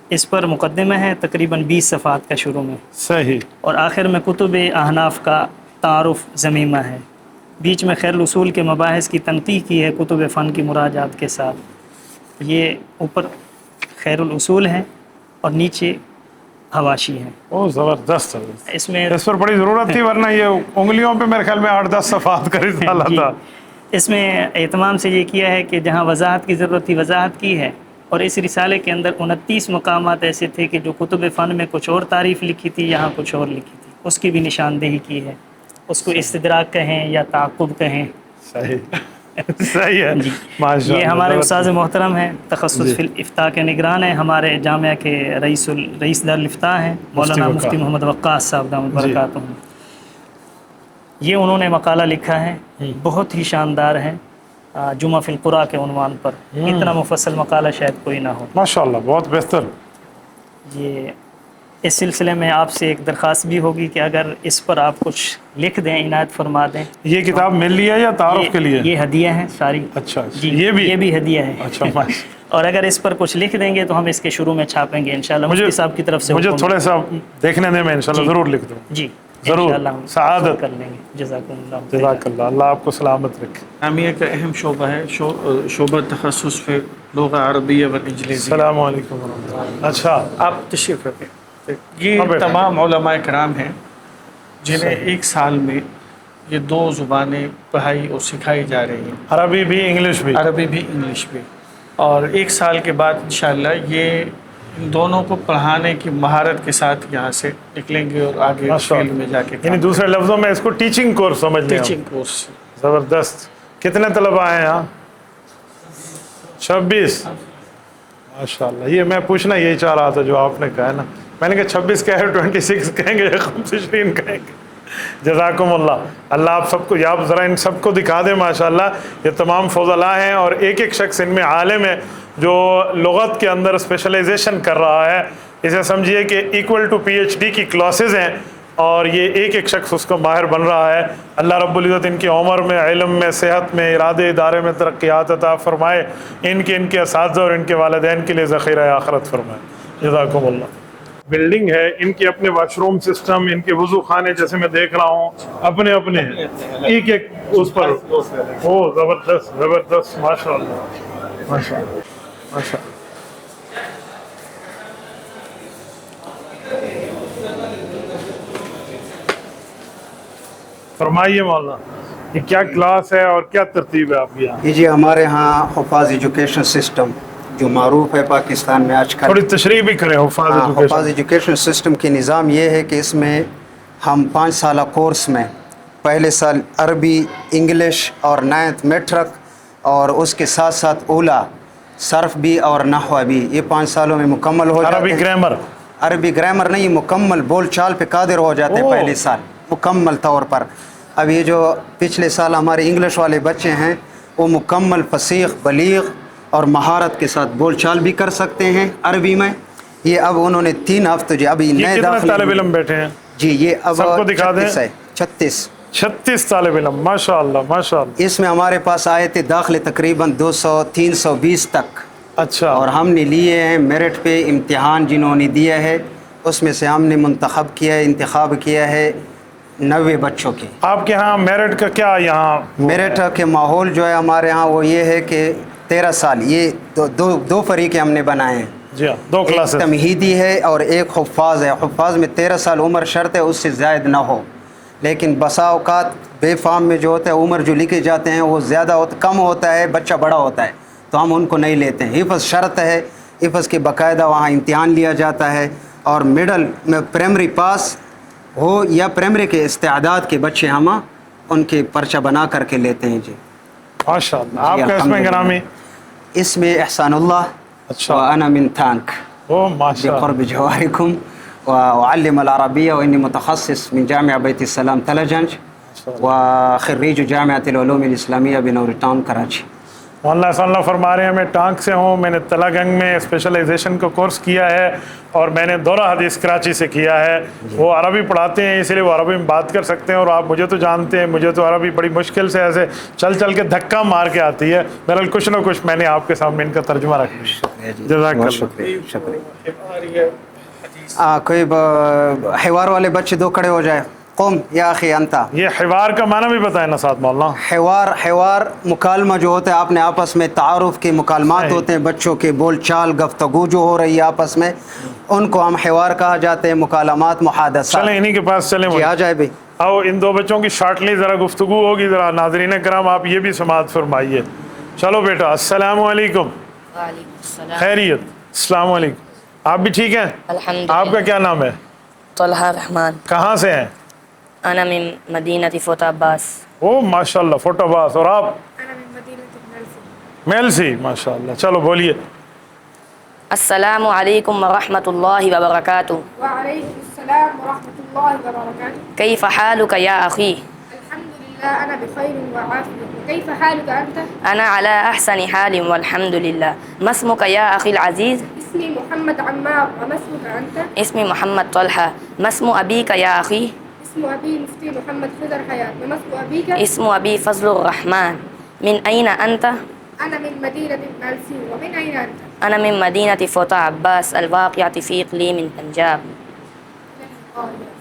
اس پر مقدمہ ہے تقریباً 20 صفحات کا شروع میں، صحیح. اور آخر میں کتب احناف کا تعارف ضمیمہ ہے. بیچ میں خیر الاصول کے مباحث کی تنقیح کی ہے کتب فن کی مراجعات کے ساتھ. یہ اوپر خیر الاصول ہے اور نیچے حواشی ہیں. او زبردست. اس میں اس پر بڑی ضرورت تھی ورنہ یہ انگلیوں پہ میرے خیال میں 8-10 صفحات کا رسالہ جی، تھا. اس میں اہتمام سے یہ کیا ہے کہ جہاں وضاحت کی ضرورت تھی وضاحت کی ہے، اور اس رسالے کے اندر 29 مقامات ایسے تھے کہ جو کتب فن میں کچھ اور تعریف لکھی تھی یہاں کچھ اور لکھی تھی، اس کی بھی نشاندہی کی ہے. اس کو استدراک کہیں یا تعقب کہیں. صحیح صحیح ہے. جی ماشاء یہ اللہ. ہمارے استاذ محترم ہیں، تخصص فی الافتاء کے نگران ہیں، ہمارے جامعہ کے رئیس دارالافتاء ہیں مولانا مفتی محمد وقاص صاحب دامت برکاتہم. یہ انہوں نے مقالہ لکھا ہے، بہت ہی شاندار ہے، جمعہ فی القرآن کے عنوان پر. اتنا مفصل مقالہ شاید کوئی نہ ہو. ماشاء اللہ بہت بہتر. یہ اس سلسلے میں آپ سے ایک درخواست بھی ہوگی کہ اگر اس پر آپ کچھ لکھ دیں، عنایت فرما دیں. یہ کتاب مل لی ہے یا تعارف کے لیے؟ یہ ہدیہ ہیں ساری. اچھا جی یہ بھی ہدیہ ہے. اچھا. اور اگر اس پر کچھ لکھ دیں گے تو ہم اس کے شروع میں چھاپیں گے انشاءاللہ. مفتی صاحب کی طرف سے مجھے تھوڑا سا دیکھنے دیں، میں انشاءاللہ ضرور لکھ دوں. جی ضرور. سعادت کر لیں گے. جزاکم اللہ. جزاک اللہ. اللہ آپ کو سلامت رکھے. جامعہ کا اہم شعبہ ہے شعبہ تخصص فی لغہ عربیہ و انجلیزی. السلام علیکم ورحمۃ اللہ. اچھا آپ تشریف رکھیں. یہ تمام علماء کرام ہیں جنہیں ایک سال میں یہ 2 زبانیں پڑھائی اور سکھائی جا رہی ہیں، عربی بھی انگلش بھی. عربی بھی انگلش بھی. اور 1 سال کے بعد انشاءاللہ یہ ان دونوں کو پڑھانے کی مہارت کے ساتھ یہاں سے نکلیں گے اور آگے فیلڈ میں جا کے یعنی دوسرے لفظوں میں اس کو ٹیچنگ کورس سمجھ لیں. Teaching course. زبردست. کتنے طلبہ ہیں یہاں؟ 26. ماشاء اللہ. یہ میں پوچھنا یہی چاہ رہا تھا جو آپ نے کہا ہے نا. میں نے کہا 26 کہہ 26 کہیں گے یا 25 کہیں گے. جزاکم اللہ. اللہ آپ سب کو آپ ذرا ان سب کو دکھا دیں. ماشاء اللہ یہ تمام فضلاء ہیں اور ایک شخص ان میں عالم ہے جو لغت کے اندر اسپیشلائزیشن کر رہا ہے. اسے سمجھیے کہ ایکول ٹو PhD کی کلاسز ہیں اور یہ ایک شخص اس کو ماہر بن رہا ہے. اللہ رب العزت ان کی عمر میں، علم میں، صحت میں، ارادے ادارے میں ترقیات عطا فرمائے. ان کے اساتذہ اور ان کے والدین کے لیے ذخیرہ آخرت فرمائے. جزاکم اللہ. بلڈنگ ہے، ان کے اپنے واش روم سسٹم، ان کے وضو خانے جیسے میں دیکھ رہا ہوں اپنے ایک اس پر. او زبردست زبردست. ماشاء اللہ ماشاء اللہ ماشاء اللہ. فرمائیے مولانا یہ کیا کلاس ہے اور کیا ترتیب ہے آپ یہاں؟ جی ہمارے ہاں حفاظ ایجوکیشن سسٹم جو معروف ہے پاکستان میں آج کل. تھوڑی تشریح بھی کریں. حفاظ ایجوکیشن سسٹم کی نظام یہ ہے کہ اس میں ہم 5 سالہ کورس میں پہلے سال عربی، انگلش اور 9th میٹرک اور اس کے ساتھ ساتھ اولا، صرف بھی اور نحو بھی، یہ 5 سالوں میں مکمل ہو جاتے ہیں. عربی گرامر؟ عربی گرامر نہیں، مکمل بول چال پہ قادر ہو جاتے ہیں پہلے سال مکمل طور پر. اب یہ جو پچھلے سال ہمارے انگلش والے بچے ہیں وہ مکمل فصیح، بلیغ اور مہارت کے ساتھ بول چال بھی کر سکتے ہیں عربی میں. یہ اب انہوں نے 3 ہفتے جو ابھی نئے داخل طالب علم بیٹھے ہیں جی یہ اب سب کو دکھا دیں. 36 طالب علم. ماشاء اللہ ماشاء اللہ. اس میں ہمارے پاس آئے تھے داخلے تقریباً 200-320 تک. اچھا. اور ہم نے لیے ہیں میرٹ پہ امتحان جنہوں نے دیا ہے اس میں سے ہم نے انتخاب کیا ہے 90 بچوں کے. آپ کے ہاں میرٹ کا کیا یہاں؟ میرٹ کے ماحول جو ہے ہمارے ہاں وہ یہ ہے کہ 13 سال یہ دو فریقیں ہم نے بنائے ہیں. جی ہاں 2 کلاسز. ایک تمہیدی ہے اور ایک حفاظ ہے. حفاظ میں 13 سال عمر شرط ہے، اس سے زائد نہ ہو. لیکن بسا اوقات بے فام میں جو ہوتا ہے عمر جو لکھے جاتے ہیں وہ زیادہ کم ہوتا ہے، بچہ بڑا ہوتا ہے تو ہم ان کو نہیں لیتے ہیں. حفظ شرط ہے، حفظ کے باقاعدہ وہاں امتحان لیا جاتا ہے اور مڈل میں پرائمری پاس ہو یا پرائمری کے استعداد کے بچے ہم ان کے پرچہ بنا کر کے لیتے ہیں جی. ماشاء اللہ. آپ کا اسم گرامی؟ اس میں احسان اللہ. اچھا. وانا من تانک او ماشاء اللہ. بقرب جواركم وأعلم العربية وإني متخصص من جامعة بيت السلام تلجنج وخريج جامعة العلوم الإسلامية بنور ٹاؤن کراچی. مولانا احسان اللہ فرما رہے ہیں میں ٹانک سے ہوں, میں نے تلا گنگ میں اسپیشلائزیشن کا کورس کیا ہے اور میں نے دورہ حدیث کراچی سے کیا ہے. وہ عربی پڑھاتے ہیں اس لیے وہ عربی میں بات کر سکتے ہیں, اور آپ مجھے تو جانتے ہیں مجھے تو عربی بڑی مشکل سے ایسے چل چل کے دھکا مار کے آتی ہے. بہرحال کچھ نہ کچھ میں نے آپ کے سامنے ان کا ترجمہ رکھ دیا. جزاک اللہ. شکریہ. کوئی حوار والے بچے دو کھڑے ہو جائے. قوم یا اخی انتا. یہ حوار کا معنی بھی بتائیں نا ساتھ مولانا. حوار مکالمہ جو ہوتا ہے آپ نے آپس میں تعارف کے مکالمات ہوتے ہیں, بچوں کے بول چال گفتگو جو ہو رہی ہے آپس میں, ان کو ہم حوار کہا جاتے ہیں, مکالمات محادثات. چلیں انہی کے پاس چلیں. جی آ جائے بھائی. آؤ ان دو بچوں کی شارٹلی ذرا گفتگو ہوگی. ذرا ناظرین کرام آپ یہ بھی سماعت فرمائیے. چلو بیٹا. السلام علیکم. وعلیکم السلام. خیریت؟ السلام علیکم. آپ بھی ٹھیک ہیں؟ الحمدللہ. آپ کا کیا نام ہے؟ طلحہ رحمان. کہاں سے ہیں؟ انا من مدینہ فوت عباس. او ماشاء اللہ فوٹ عباس. اور آپ؟ میلسی. ماشاء اللہ. چلو بولیے. السلام علیکم ورحمۃ اللہ وبرکاتہ. وعليكم السلام ورحمة الله وبركاته. کیف حالک یا اخی؟ الحمد لله أنا بخير وعافية. وكيف حالك أنت؟ انا على احسن حال والحمد للہ. ما اسمک یا اخی العزیز؟ اسمي محمد عمار. وما اسمك أنت؟ اسمی محمد طلحہ. ما اسم ابیک یا اخی؟ اسم أبي مفتي محمد خضر حياة. وما اسم أبيك؟ اسم ابی فضل الرحمن. من این انت؟ أنا من مدينة مالسي. ومن أين أنت؟ انا من مدینة فوت عباس الواقعة في اقلیم پنجاب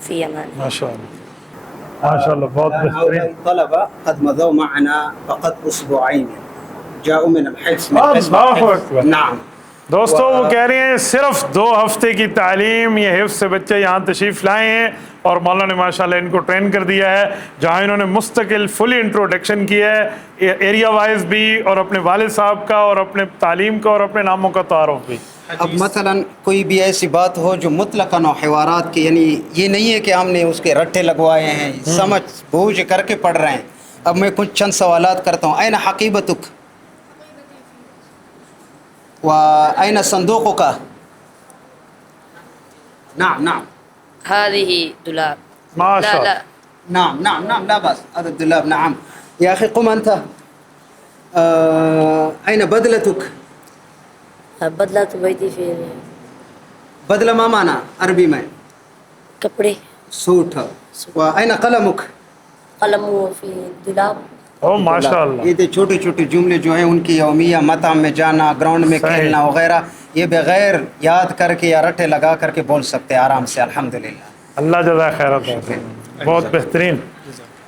في امان. ماشاء اللہ. ماشاء اللہ بہت بہترین. طلبة قد مضوا معنا فقط أسبوعين جاءوا من الحفظ. اللہ اکبر. نعم. دوستو وہ کہہ رہے ہیں صرف 2 ہفتے کی تعلیم یہ حفظ سے بچے یہاں تشریف لائے ہیں, اور مولانا نے ماشاءاللہ ان کو ٹرین کر دیا ہے, جہاں انہوں نے مستقل فلی انٹروڈکشن کی ہے, ایریا وائز بھی, اور اپنے والد صاحب کا, اور اپنے تعلیم کا, اور اپنے ناموں کا تعارف بھی. اب مثلا کوئی بھی ایسی بات ہو جو مطلقاً حوارات کی, یعنی یہ نہیں ہے کہ ہم نے اس کے رٹے لگوائے ہیں, سمجھ بوجھ کر کے پڑھ رہے ہیں. اب میں کچھ چند سوالات کرتا ہوں. این حقیبتک وأين صندوقك؟ نعم نعم. هذه دولاب. ما شاء لا الله. لا نعم نعم نعم لا بأس. هذا الدولاب. نعم يا أخي قم أنت. أين بدلتك؟ بدلة بيتي في بدلة ما معنى عربي میں؟ کپڑے. سوٹ. وأين قلمك؟ قلم في دولاب. او ماشاء اللہ. یہ چھوٹے چھوٹے جملے جو ہیں ان کی یومیہ مطعم میں جانا, گراؤنڈ میں کھیلنا وغیرہ, یہ بغیر یاد کر کے یا رٹے لگا کر کے بول سکتے آرام سے. الحمدللہ. اللہ جزاک خیر عطا. بہت بہترین.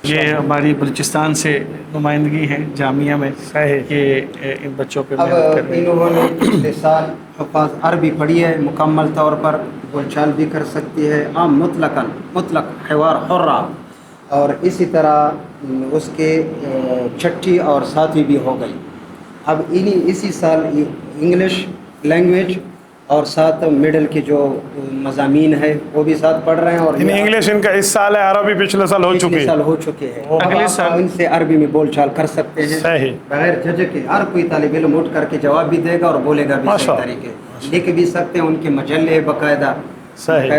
یہ ہماری بلوچستان سے نمائندگی ہے جامعہ میں کہ ان بچوں پہ اب محنت کر رہے ہیں. انہوں نے پچھلے سال حفاظ عربی پڑھی ہے مکمل طور پر, بول چال بھی کر سکتی ہے, عام مطلق حوار حرہ, اور اسی طرح اس کے 6ٹھی اور 7ویں بھی ہو گئی. اب اسی سال انگلش لینگویج اور ساتھ مڈل کے جو مضامین ہے وہ بھی ساتھ پڑھ رہے ہیں. اور انگلش ان کا اس سال ہے, عربی پچھلے سال ہو چکی ہے. ہو چکے ہیں. اگلے سال ان سے عربی میں بول چال کر سکتے ہیں صحیح, بغیر جھجک کے. ہر کوئی طالب علم اٹھ کر کے جواب بھی دے گا اور بولے گا بھی صحیح طریقے. لکھ بھی سکتے ہیں. ان کے مجلے باقاعدہ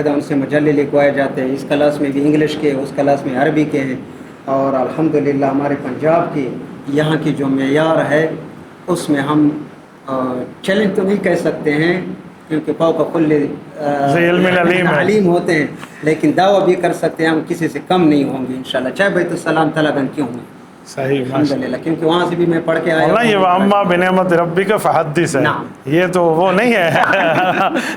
ان سے مجلے لکھوائے جاتے ہیں. اس کلاس میں بھی انگلش کے, اس کلاس میں عربی کے ہیں. اور الحمدللہ ہمارے پنجاب کی یہاں کی جو معیار ہے اس میں ہم چیلنج تو نہیں کہہ سکتے ہیں کیونکہ فوق کل علم علیم ہوتے ہیں, لیکن دعویٰ بھی کر سکتے ہیں ہم کسی سے کم نہیں ہوں گے انشاءاللہ, چاہے بیت السلام تلگن کیوں ہوں. صحیح الحمدللہ, کیونکہ وہاں سے بھی میں پڑھ کے آیا ہوں. یہ اما بنعمت ربک فحدث ہے, یہ تو وہ نہیں ہے.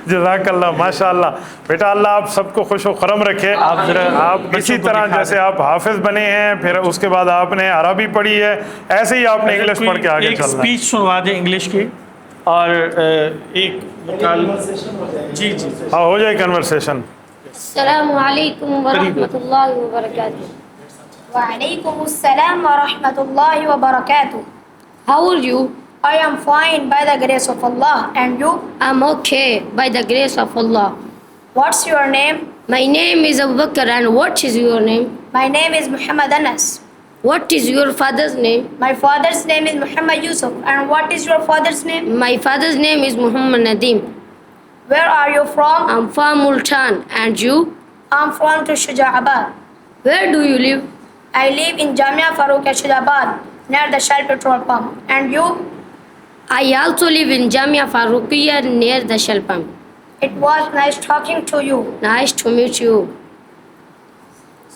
جزاک اللہ. ماشاء اللہ بیٹا, اللہ آپ سب کو خوش و خرم رکھے. آپ اسی طرح جیسے آپ حافظ بنے ہیں, پھر اس کے بعد آپ نے عربی پڑھی ہے, ایسے ہی آپ نے انگلش پڑھ کے آگے چلنا ہے. اسپیچ سنوا دیں انگلش کی, اور ایک مکالمہ. جی جی ہاں ہو جائے کنورسیشن. السلام علیکم ورحمۃ اللہ وبرکاتہ. وعلیکم السلام ورحمۃ اللہ وبرکاتہ. How are you? I am fine by the grace of Allah. And you? I'm okay by the grace of Allah. What's your name? My name is Abu Bakr, and what is your name? My name is Muhammad Anas. What is your father's name? My father's name is Muhammad Yusuf. And what is your father's name? My father's name is Muhammad Nadeem. Where are you from? I'm from Multan. And you? I'm from to Shuja'abad. Where do you live? I live in Jamia Farooq Shuja'abad, near the Shell petrol pump. And you? I also live in Jamia Farooqiyya near the Shell pump. It was nice talking to you. Nice to meet you.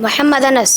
Muhammad Anas.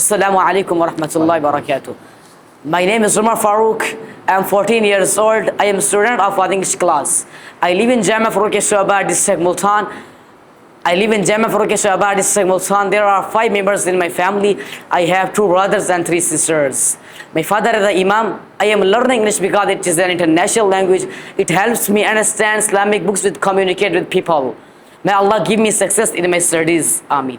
Assalamu alaikum wa rahmatullahi wa barakatuh. My name is Umar Farooq. I am 14 years old. I am a student of English class. I live in Jamia Farooqiyya Shuja'abad, district Multan. There are 5 members in my family. I have 2 brothers and 3 sisters. My father is an imam. I am learning English because it is an international language. It helps me understand Islamic books and communicate with people. May Allah give me success in my studies. Ameen.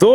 2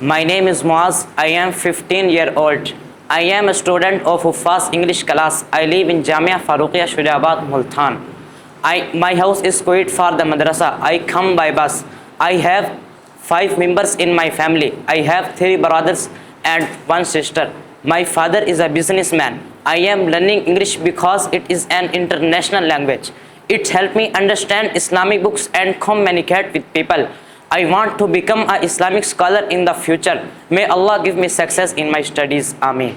My name is Muaz. I am 15 years old. I am a student of Huffaz English class. I live in Jamia Farooqiyya Shuja'abad, Multan. My house is quite far the madrasa. I come by bus. I have 5 members in my family. I have 3 brothers and 1 sister. My father is a businessman. I am learning English because it is an international language. It helps me understand Islamic books and communicate with people. I want to become an Islamic scholar in the future. May Allah give me success in my studies. Ameen.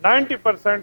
90%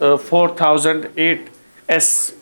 4008S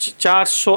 400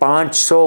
500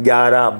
11,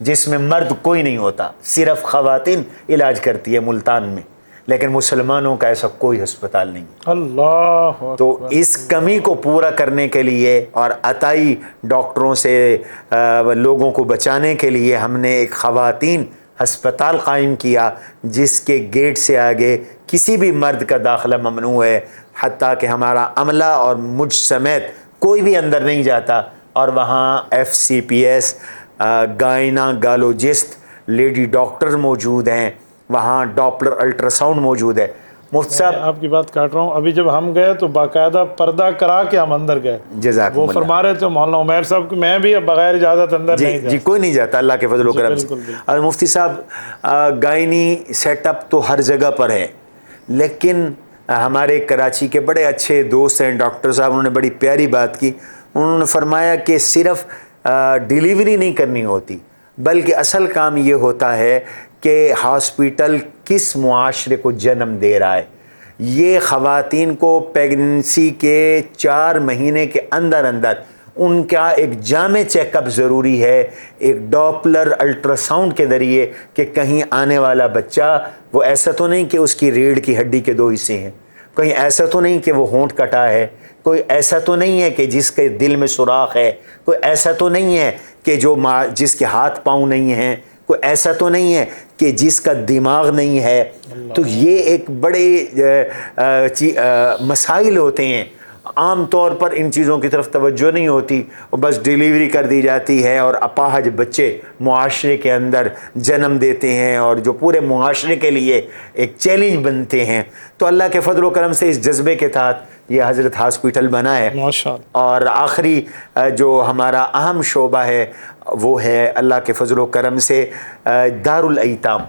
جس میں مرد کوئی نہیں ہوتا، صرف خواتین علاج کرتی ہے ملتان میں، لیکن مسلمانوں کا ایسا کوئی ہسپتال نہیں۔ اللہ تو اس کمی کو پورا کرنے کے لیے اور عطائی ڈاکٹروں سے لوگوں کو بچانے کے لیے ہم نے ایک خواتین ہسپتال قائم کیا، جس کے گیٹ سے آگے کسی بھی مرد کا داخلہ ممنوع ہے، حتیٰ کہ ہمارا عملہ اور مجھ سمیت کوئی بھی اندر نہیں جاتا، اور وہاں FCPS گائناکالوجسٹ لیڈی ڈاکٹر موجود ہیں، وہاں ڈاپلر الٹرا ساؤنڈ موجود ہے۔ مفتی صاحب آپ کی بات کاٹ رہا ہوں، ابھی جب ہم گئے تو باقاعدہ پردہ کرا کے ہم اندر گئے، جزاکم وہ اللہ۔ فرما رہے تھے مولانا عمیر صاحب کہ میں بھی بغیر اجازت اندر نہیں جی کوئی نہیں جاتا اللہ کے فضل و کرم سے۔ بالکل بالکل۔ اور مفتی صاحب گائنی سیٹ اپ تو ہر جگہ پر ہے، لیکن ہمارے کراچی کے بڑے اچھے دوست ہیں ڈاکٹر صاحب، انہوں نے بڑی پیاری بات کی، انہوں نے فرمایا کہ صرف ڈیلیوری نہیں کرنی ہوتی، بلکہ اصل کام یہ ہوتا ہے کہ ہاسپیٹل کس معاشرے کو جنم دے رہا ہے۔ یہ خواتین کو پیگننسی کے 4 مہینے کے اندر ان کا ایک جامع چیک اپ ضروری ہے، ایک ڈاپلر الٹرا ساؤنڈ کے ذریعے، کہ کہیں آنے والا بچہ وہ ایسا تو نہیں کہ اس کی ریڑھ کی ہڈی کے 2 حصے ہیں، کہیں ایسا تو نہیں کہ وہ ہونٹ کٹا ہے، کوئی ایسا تو نہیں ہے کہ جس کے دل میں سوراخ ہے، کوئی ایسا تو نہیں ہے کہ جس کے ہاتھ پاؤں نہیں ہیں، کوئی ایسا تو نہیں ہے کہ جس کا دماغ نہیں ہے۔ تو یہ ایک بڑے مسائل ہوتے ہیں، عام طور پر ان چیزوں کی طرف توجہ نہیں ہوتی، بس ڈیلیوری کر دی جاتی ہے اور اپاہج بچے معاشرے کے اندر جنم دیتے ہیں، اور جو پورے معاشرے کے لیے ایک چیلنج بنتے ہیں۔ تو اللہ کے فضل و کرم سے اس جذبے کے تحت یہ حضرت ہاسپٹل بنا ہے، اور آخری جو ہمارا اہم شعبہ ہے وہ ہے اللہ کے فضل و کرم سے دارالایتام۔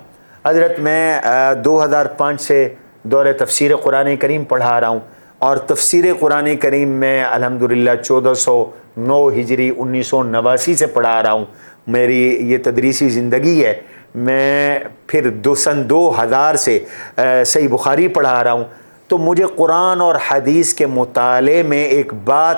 حضرت میں 2005 سے دور تفسیر قرآن کریم پڑھا رہا ہوں، اور تفسیر قرآن کریم میں الحمدللہ 1409 ہجری 1989 سے پڑھا رہا ہوں، میری یہ تدریسی زندگی ہے۔ میں پھر سن 2000 سے صحیح بخاری پڑھا رہا ہوں، تو مجھے قرآن اور حدیث کے مطالعے میں ایک بات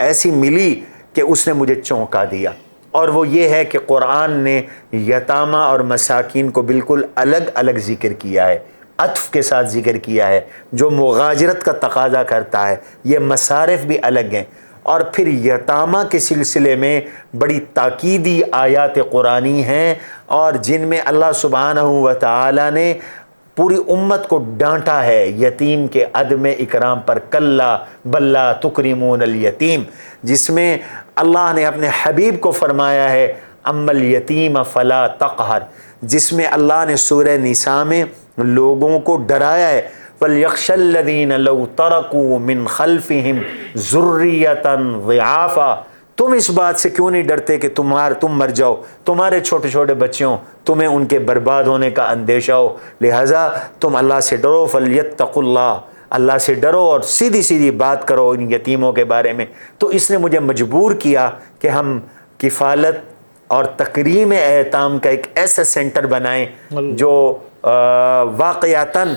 ایسی ملی کہ اس نے مجھے چونکا دیا، اور وہ یہ ہے کہ قرآن نے یتامہ اور مساکین کو بالکل الگ الگ ذکر کیا ہے، عطف کے ساتھ ذکر کیا ہے، جو مغاجرت کا تقاضا کرتا ہے۔ یہ مصارف بھی الگ ہیں، اور پھر یتامہ کے سلسلے میں بڑی تاکیدی آیات قرآنی ہیں، اور جن میں اللہ سبحانہ و تعالی نے پوری امت کو ڈانٹا ہے یتیم کے عدم اکرام پر، کلا بلا تکرمون الیتیم، جس میں اللہ نے اپنے حبیب کو فرمایا ہے اما الیتیم فلا تقہر، جس میں اللہ نے سورہ نساء میں لوگوں کو ڈرایا ہے وَلْيَخْشَ الَّذِينَ لَوْ تَرَكُوا مِنْ خَلْفِهِمْ ذُرِّيَّةً ضِعَافًا۔ تم اس بات سے کیوں نہیں ڈرتے کہ تم مر جاؤ، تمہارے چھوٹے چھوٹے بچوں، تمہیں ان کے برباد ہونے کا اندیشہ ہو، لہٰذا تم اللہ سے ڈرو، فَلْيَتَّقُوا اللَّهَ، اللہ سے ڈرو اور سیدھی سیدھی بات کرو ان یتیموں کے بارے میں۔ تو اس نے مجھے مجبور کیا کہ ہم کفالت اور تکریم ایتام کا ایک ایسا سینٹر بنائیں جو واقعتاً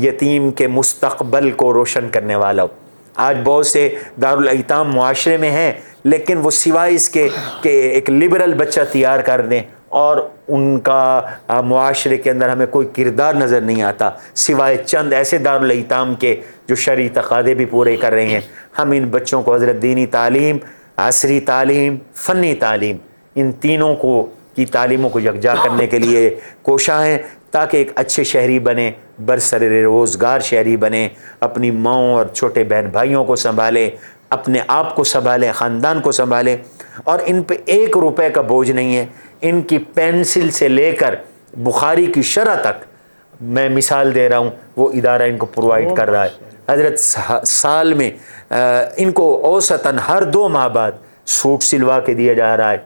یتیم کے مستقبل کو روشن کرنے والا ہو۔ آج بہت سے دارالایتام معاشرے میں ہیں، لیکن وہ سوائے اس کے کہ ایک لبرل بچہ تیار کر دیں، اور ان کا معاشرے کے اندر ہمیں کوئی کردار نظر نہیں آتا سوائے چند ایسے دارالایتام کے جو شرعی تقاضے بھی پورے کر رہے ہیں۔ ہم ان بچوں کو حضرت دینی تعلیم، عصری تعلیم، فنی تعلیم، ان تینوں کی تعلیموں کو یکجا کرنے کے لیے کوشاں ہیں، تاکہ ایک اچھے شہری بنیں، برسر روزگار شہری بنیں، اپنی ماں اور چھوٹے بہن بھائیوں کو سنبھالیں، اپنے آپ کو سنبھالیں، خاندان کو سنبھالیں، اور ان پہ 1 روپے کا بوجھ نہیں ہے۔ ان کی پینسل سے لے کر بخاری کی شرح تک میں مثال دے رہا ہوں، وہ ادارہ ان کو پرووائڈ کر رہا ہے۔ حضرت سال میں ان کو اوسطاً ہر 2 ماہ بعد سوٹ سلوا کے دیا جا رہا ہے،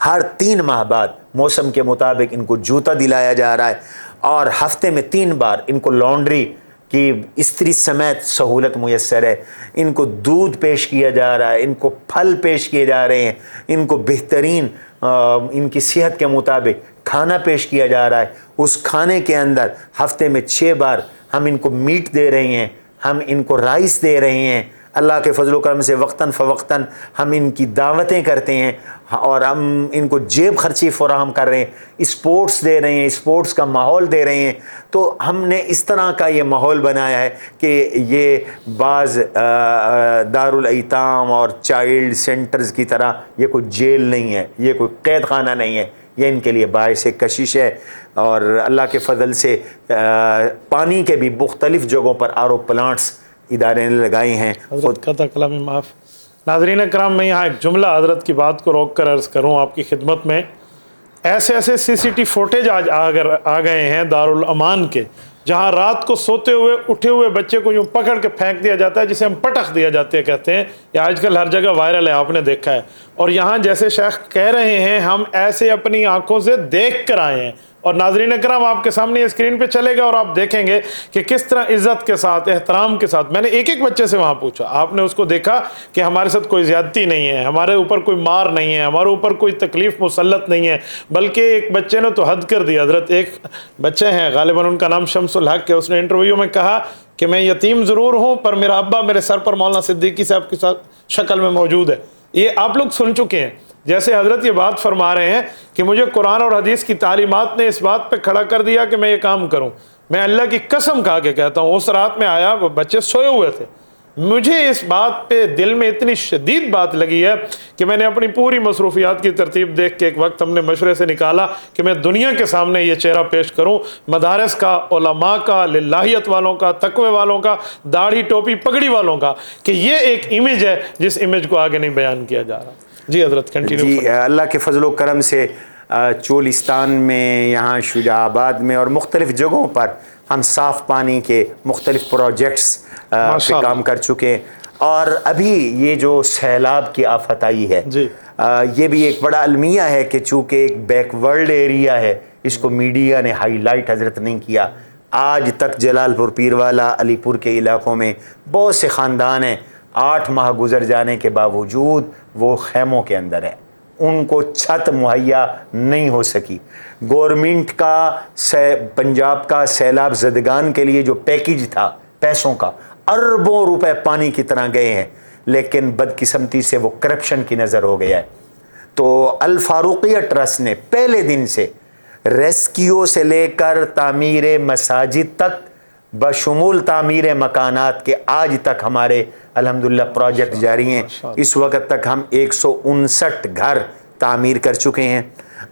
ہر 3 ماہ بعد موسم کے مطابق ان کو جوتا دلایا جا رہا ہے، اور ہفتے میں 3 بار ان کو لانڈری کی استری سمیت سہولت میسر ہے۔ ان کو دودھ پیش کیا جا رہا ہے، ان کو پھل پیش کیے جا رہے ہیں، ان کو بہترین ان کی صحت کے مطابق کھانا پیش کیا جا رہا ہے۔ اس کھانے کے اندر ہفتے میں 6 بار ہم ان کو میٹ دے رہے ہیں، ہم ان کو رائس دے رہے ہیں، اللہ کے فضل و کرم سے وقتاً فوقتاً ہم ان کی دعوتیں کرتے ہیں اور ہم ان کو جیب خرچی فراہم کر رہے ہیں، اسپورٹس دے رہے ہیں، اسپورٹس کا ماحول دے رہے ہیں. تو ہم نے اس طرح کا یہ ماحول بنایا ہے کہ یہ بعض دارالایتام اور چائلڈ سینٹرز کی طرح یہ کوئی جیل نہیں ہے، یہ کوئی قید خانہ نہیں ہے، یہ ان کے لیے باعث کشش ہے. اور اللہ کے فضل سے پانی کے بھی مختلف جگہوں پر RO پلانٹس ادارے نے لگائے ہیں. حضرت قطع کلامی معاف. ناظرین کرام، میں یہاں ایک جملہ حضرت کی بات کو روک کر عرض کروں آپ کی خدمت میں. ایسے CCTV فوٹیج آج آ گئے ہیں دارالامان کے، جہاں رات کو سوتے ہوئے اٹھے ہوئے بچے کو یوں پکڑ کے پھینک دیا جاتا ہے، جسے ہم پٹخ دیا جاتے ہیں کہتے ہیں. یہ آج کل ہر جگہ وائرل ہے، آپ نے دیکھا ہے. اور یہاں جیسے شیخ کہہ رہے ہیں ہم ایسے اپنی آنکھوں سے دیکھ کر آئے ہیں. اور ناظرین اکرام آپ کے سامنے اسکرین پہ چلے گا اور آپ دیکھیں گے کہ کس طرح عزت کے ساتھ، احترام کے ساتھ. میں نے ایک بچے سے وہاں پوچھا، آپ نے اس کو دیکھا کہ ہمارے ساتھ کوئی زیادتی نہیں ہے، ہمارے اوپر کوئی مار نہیں ہے، ہمارے اوپر کوئی تکلیف مسلط نہیں ہے، بلکہ ایک بچے نے تو حد کر دی. حضرت ایک بچے ہیں غالباً ان کا نام شمس الحق ہے، اس نے انٹرویو میں کہا کہ میں یتیم ضرور ہوں پر میرا ابا میرے سر پر مولانا صدیقی صاحب کی شکل میں موجود ہے. یہ آپ لوگ سن چکے ہیں. جیسے حضرت یہ بات فرما رہے ہیں کہ مجھے قرآن اور حدیث کی تعلیمات نے اس بات پہ کھڑا کر دیا کہ میں یہ کام کروں. میں اللہ کی قسم کھا کے کہتا ہوں، اس رات میں آیا، وہ بچے سوئے ہوئے تھے، مجھے اس بات پہ دل میں اتنی شدید بات لگی ہے کہ میں نے اپنی پوری مصروفیات کی ترتیب دیکھ کے ایک وقت ہم نے مشورے سے نکالا کہ میں دنیا کے سامنے یہ چہرہ پیش کروں، مدارس کا، علماء کا، للہیت والوں کا، تقوی والوں کا، داڑھی ٹوپی پگڑی والوں کا، کہ یہ ایک امیج ہے جس امیج کو آگے نہیں بیان کیا جا رہا. جی حضرت کنٹینیو. جی اللہ کے فضل و کرم سے چولستان میں، یہاں شجاع آباد میں اور مختلف جگہوں پر ہم صاف پانی کے مختلف پروجیکٹس پہ کام کر چکے ہیں. اور ابھی یہ جو سیلاب کی آفت آئی ہے، یہ بھی ایک بڑا المیہ ہے کہ چونکہ ایک بیک ورلڈ ایریا ہے، اس کو میڈیا نے ہائی لائٹ حضرت نہیں کیا. آج تک جلال پور، پیروالا، علی پور کے علاقوں میں بہت سے خاندان ہیں، 8 ماہ گزر جانے کے باوجود وہ خیموں کے اندر ہے، ان کو چھت مہیا نہیں ہو سکی. گورنمنٹ کا پنجاب کا سیلاب زدگان کے لیے جو پیکیج تھا پیسوں کا، اربوں روپے پانی کی طرح گئے ہیں، لیکن بدقسمتی سے وہ کرپشن کی نظر ہو گیا ہے. تو الفاروقیہ ٹرسٹ نے پہلے دن سے ریسکیو سے لے کر تعمیر مساجد تک بشمول تعمیر مکانات کے آج تک ہمارے الحمدللہ پروجیکٹ جاری ہیں. اس وقت تک ہم 159 گھر تعمیر کر چکے ہیں.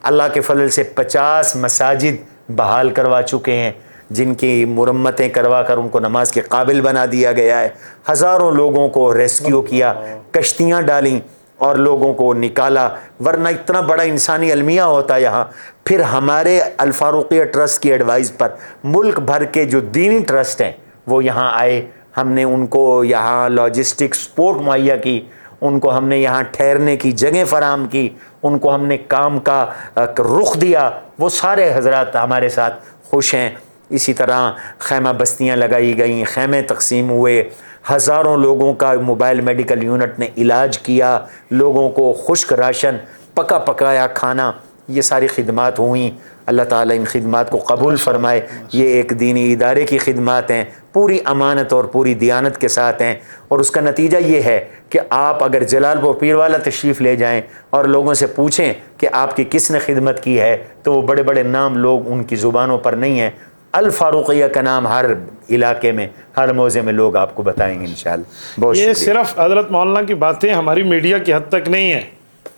اللہ کے فضل سے 50 مساجد بحال کروا چکے ہیں، جن کی مرمتیں کروا کر ان کو نماز کے قابل بنا دیا گیا ہے. ہزاروں لوگوں کو ریسکیو کیا، کشتیاں ڈالیں اور لوگوں کو نکالا، ورنہ اتنا بڑا انسانی المیہ ہوتا یہاں. پھر ہمارے الفاروقیہ ٹرسٹ کی ایڈوائز پر ملک بھر کے جو دینی ٹرسٹ ہیں وہ یہاں آئے. ہم نے ان کو یہاں لاجسٹک سپورٹ مہیا کی، ان کو ہم نے یہاں ٹھہرنے کی جگہ فراہم کی، ان کو ہم نے کام کا رخ دیا. وہ سارے حضرات ہمارے ساتھ خوش ہیں. اسی طرح خیمہ بستیاں لگائی گئیں، خیمے تقسیم ہوئے، ہزاروں لوگوں کا موبائل میڈیکل یونٹ نے علاج کیا، لوگوں کو خشک راشن، پکا پکایا کھانا، یہ ساری خدمات ہوئیں. اللہ تعالیٰ ان خدمات کو قبول فرمائے. یہ ایک دینی ادارے کی خدمات ہیں، پوری امانت اور پوری دیانت کے ساتھ ہیں. اور اس کا نتیجہ یہ ہے کہ آپ اگر جلال پور پیروالا تشریف لے جائیں اور لوگوں سے پوچھیں کہ آپ کی کس نے خدمت کی ہے، تو وہ بڑے بڑے نام لوگ ان کی زبانوں پر نہیں ہیں. الفاروقیہ کا نام ہر علاقے میں، ہر موضع میں لوگ آپ کو بتائیں گے انشاءاللہ. بہت یہ شکریہ. صرف حضرت مولانا کی باتیں ہماری میڈیا کی حد تک نہیں ہیں.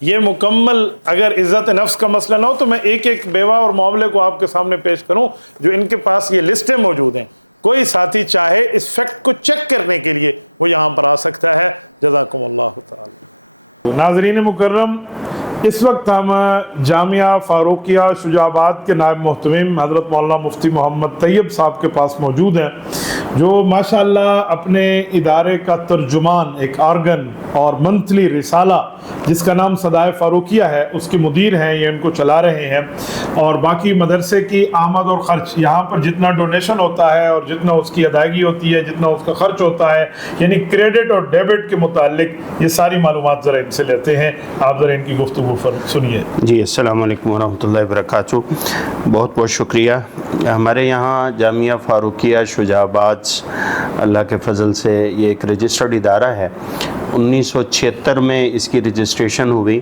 یہ مکمل اگر عزت نفس کا مسئلہ نہ ہو تو میں ایک ایک بیوہ اور معاملے کو آپ کے سامنے پیش کروں جو ان کے پاس یہ لسٹیں موجود ہیں. کوئی ساتھی چاہے اس فیکٹ کو چیک کرنے کے لیے وہ یہاں پر آ سکتا ہے. جزاکم اللہ تعالی. ناظرین مکرم، اس وقت ہم جامعہ فاروقیہ شجاع آباد کے نائب محتمم حضرت مولانا مفتی محمد طیب صاحب کے پاس موجود ہیں، جو ماشاءاللہ اپنے ادارے کا ترجمان، ایک آرگن اور منتھلی رسالہ جس کا نام صدائے فاروقیہ ہے، اس کے مدیر ہیں. یہ ان کو چلا رہے ہیں. اور باقی مدرسے کی آمد اور خرچ، یہاں پر جتنا ڈونیشن ہوتا ہے اور جتنا اس کی ادائیگی ہوتی ہے، جتنا اس کا خرچ ہوتا ہے، یعنی کریڈٹ اور ڈیبٹ کے متعلق یہ ساری معلومات ذرا ان سے لیتے ہیں. آپ ذرا ان کی گفتگو سنیے. جی السلام علیکم ورحمۃ اللہ وبرکاتہ. بہت بہت شکریہ. ہمارے یہاں جامعہ فاروقیہ شجاع آباد ریکارڈز اللہ کے فضل سے یہ ایک رجسٹرڈ ادارہ ہے. 1976 میں اس کی رجسٹریشن ہوئی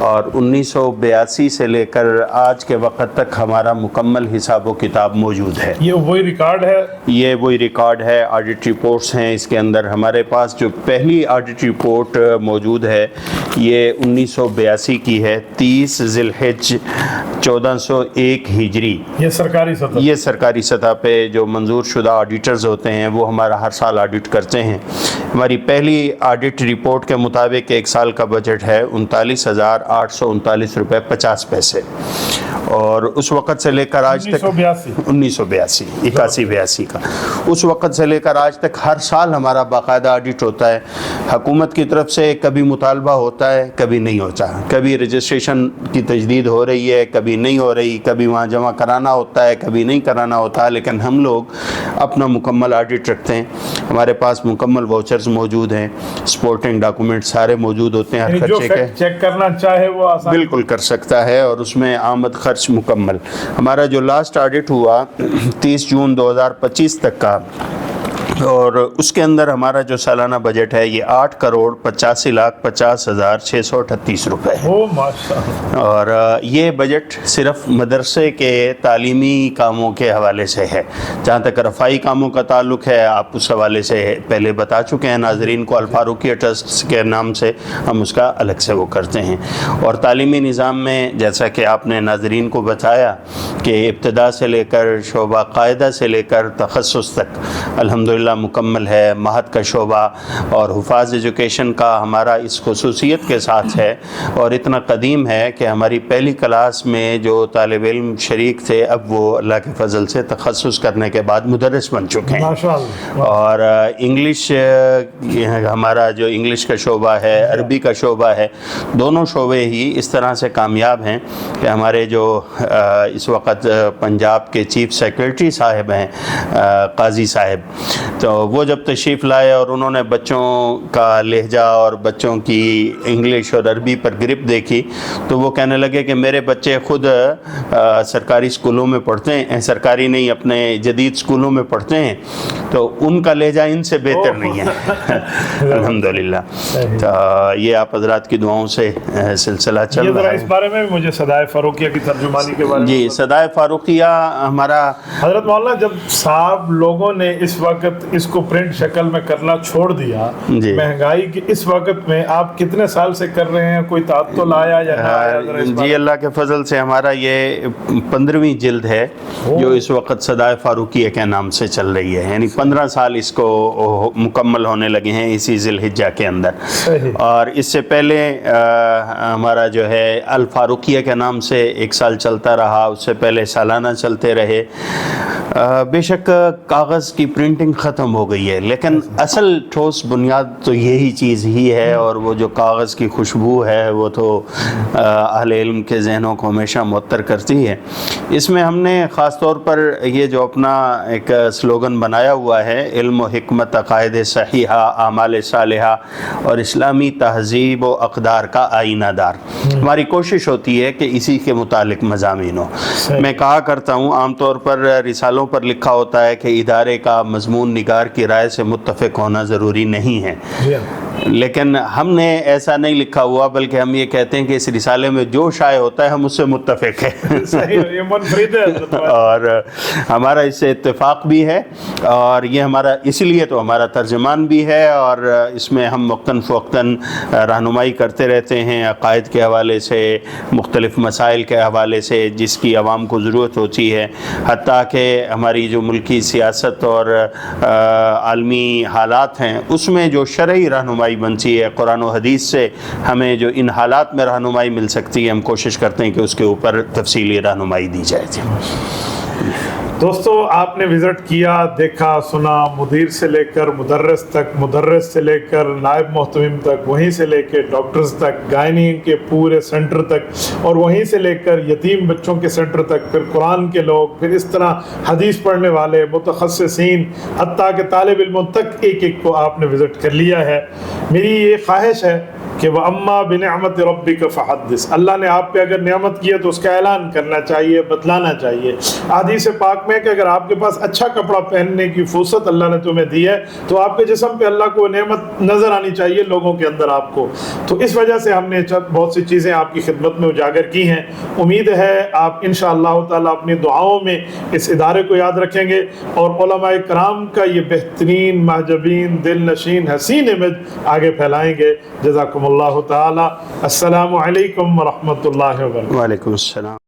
اور 1982 سے لے کر آج کے وقت تک ہمارا مکمل حساب و کتاب موجود ہے. یہ وہی ریکارڈ ہے؟ یہ وہی ریکارڈ ہے. آڈٹ رپورٹس ہیں اس کے اندر. ہمارے پاس جو پہلی آڈٹ رپورٹ موجود ہے یہ 1982 کی ہے, 30 ذی الحجہ 1401 ہجری. یہ سرکاری سطح پہ جو منظور شدہ آڈیٹرز ہوتے ہیں وہ ہمارا ہر سال آڈٹ کرتے ہیں. ہماری پہلی آڈٹ رپورٹ کے مطابق ایک سال کا بجٹ ہے 39,839 روپے 50 پیسے, اور اس وقت سے لے کر آج تک 1982 کا اس وقت سے لے کر آج تک ہر سال ہمارا باقاعدہ آڈٹ ہوتا ہے. حکومت کی طرف سے کبھی مطالبہ ہوتا ہے, کبھی نہیں ہوتا. کبھی رجسٹریشن کی تجدید ہو رہی ہے, کبھی نہیں ہو رہی, کبھی وہاں جمع کرانا ہوتا ہے, کبھی نہیں کرانا ہوتا, لیکن ہم لوگ اپنا مکمل آڈٹ رکھتے ہیں. ہمارے پاس مکمل واؤچرز موجود ہیں, سپورٹنگ ڈاکومنٹ سارے موجود ہوتے ہیں. ہر خرچے کے چیک کرنا چاہے وہ بالکل کر سکتا ہے, اور اس میں آمد خرچ مکمل. ہمارا جو لاسٹ آڈٹ ہوا 30 جون 2025 تک کا, اور اس کے اندر ہمارا جو سالانہ بجٹ ہے یہ 8,85,50,638 روپے ہے. اور یہ بجٹ صرف مدرسے کے تعلیمی کاموں کے حوالے سے ہے. جہاں تک رفائی کاموں کا تعلق ہے آپ اس حوالے سے پہلے بتا چکے ہیں ناظرین کو. الفاروقیہ ٹرسٹ کے نام سے ہم اس کا الگ سے وہ کرتے ہیں. اور تعلیمی نظام میں جیسا کہ آپ نے ناظرین کو بتایا کہ ابتدا سے لے کر شعبہ قاعدہ سے لے کر تخصص تک الحمدللہ مکمل ہے. مہد کا شعبہ اور حفاظ ایجوکیشن کا ہمارا اس خصوصیت کے ساتھ ہے اور اتنا قدیم ہے کہ ہماری پہلی کلاس میں جو طالب علم شریک تھے اب وہ اللہ کے فضل سے تخصص کرنے کے بعد مدرس بن چکے ہیں. اور انگلش ہمارا جو انگلش کا شعبہ ہے, عربی کا شعبہ ہے, دونوں شعبے ہی اس طرح سے کامیاب ہیں کہ ہمارے جو اس وقت پنجاب کے چیف سیکرٹری صاحب ہیں قاضی صاحب, تو وہ جب تشریف لائے اور انہوں نے بچوں کا لہجہ اور بچوں کی انگلش اور عربی پر گرپ دیکھی تو وہ کہنے لگے کہ میرے بچے خود سرکاری اسکولوں میں پڑھتے ہیں, سرکاری نہیں اپنے جدید اسکولوں میں پڑھتے ہیں, تو ان کا لہجہ ان سے بہتر نہیں ہے. الحمدللہ. تو یہ آپ حضرات کی دعاؤں سے سلسلہ چل رہا ہے. اس بارے میں مجھے صدائے فاروقیہ کی ترجمانی کے بارے میں. جی, صدائے فاروقیہ ہمارا حضرت مولانا جب صاحب لوگوں نے اس وقت اس کو پرنٹ شکل میں کرنا چھوڑ دیا, مہنگائی کی اس وقت میں آپ کتنے سال سے کر رہے ہیں, کوئی تعطل آیا یا نہ آیا؟ جی, اللہ کے فضل سے ہمارا یہ 15ویں جلد ہے جو اس وقت صدائے فاروقیہ کے نام سے چل رہی ہے. یعنی 15 سال اس کو مکمل ہونے لگے ہیں اسی ذی الحجہ کے اندر. اور اس سے پہلے ہمارا جو ہے الفاروقیہ کے نام سے 1 سال چلتا رہا, اس سے پہلے سالانہ چلتے رہے. بے شک کاغذ کی پرنٹنگ ختم ہو گئی ہے, لیکن اصل ٹھوس بنیاد تو یہی چیز ہی ہے, اور وہ جو کاغذ کی خوشبو ہے وہ تو اہل علم کے ذہنوں کو ہمیشہ معطر کرتی ہے. اس میں ہم نے خاص طور پر یہ جو اپنا ایک سلوگن بنایا ہوا ہے, علم و حکمت عقائد صحیحہ اعمال صالحہ اور اسلامی تہذیب و اقدار کا آئینہ دار. ہماری کوشش ہوتی ہے کہ اسی کے متعلق مضامین ہو. میں کہا کرتا ہوں عام طور پر رسالوں پر لکھا ہوتا ہے کہ ادارے کا مضمون نگار کی رائے سے متفق ہونا ضروری نہیں ہے, لیکن ہم نے ایسا نہیں لکھا ہوا, بلکہ ہم یہ کہتے ہیں کہ اس رسالے میں جو شائع ہوتا ہے ہم اس سے متفق ہیں. اور ہمارا اس سے اتفاق بھی ہے, اور یہ ہمارا اس لیے تو ہمارا ترجمان بھی ہے, اور اس میں ہم وقتاً فوقتاً رہنمائی کرتے رہتے ہیں عقائد کے حوالے سے, مختلف مسائل کے حوالے سے جس کی عوام کو ضرورت ہوتی ہے. حتیٰ کہ ہماری جو ملکی سیاست اور عالمی حالات ہیں اس میں جو شرعی رہنمائی بنتی ہے قرآن و حدیث سے, ہمیں جو ان حالات میں رہنمائی مل سکتی ہے ہم کوشش کرتے ہیں کہ اس کے اوپر تفصیلی رہنمائی دی جائے. دوستو, آپ نے وزٹ کیا, دیکھا, سنا, مدیر سے لے کر مدرس تک, مدرس سے لے کر نائب محتمم تک, وہیں سے لے کے ڈاکٹرز تک, گائنی کے پورے سینٹر تک, اور وہیں سے لے کر یتیم بچوں کے سینٹر تک, پھر قرآن کے لوگ, پھر اس طرح حدیث پڑھنے والے, متخصصین, حتیٰ کہ طالب علموں تک ایک ایک کو آپ نے وزٹ کر لیا ہے. میری یہ خواہش ہے کہ کہ وہ اما بنعمت ربک فحدث، اللہ نے آپ پہ اگر نعمت کی ہے تو اس کا اعلان کرنا چاہیے، بتلانا چاہیے۔ حدیث پاک میں کہ اگر آپ کے پاس اچھا کپڑا پہننے کی فرصت اللہ نے تمہیں دی ہے تو آپ کے جسم پہ اللہ کو نعمت نظر آنی چاہیے لوگوں کے اندر آپ کو۔ تو اس وجہ سے ہم نے بہت سی چیزیں آپ کی خدمت میں اجاگر کی ہیں۔ امید ہے آپ انشاءاللہ تعالی اپنی دعاؤں میں اس ادارے کو یاد رکھیں گے اور علماء کرام کا یہ بہترین، محجبین، دل نشین، حسین امیج آگے پھیلائیں گے۔ جزاکم اللہ تعالی۔ السلام علیکم ورحمۃ اللہ وبرکاتہ۔ وعلیکم السلام۔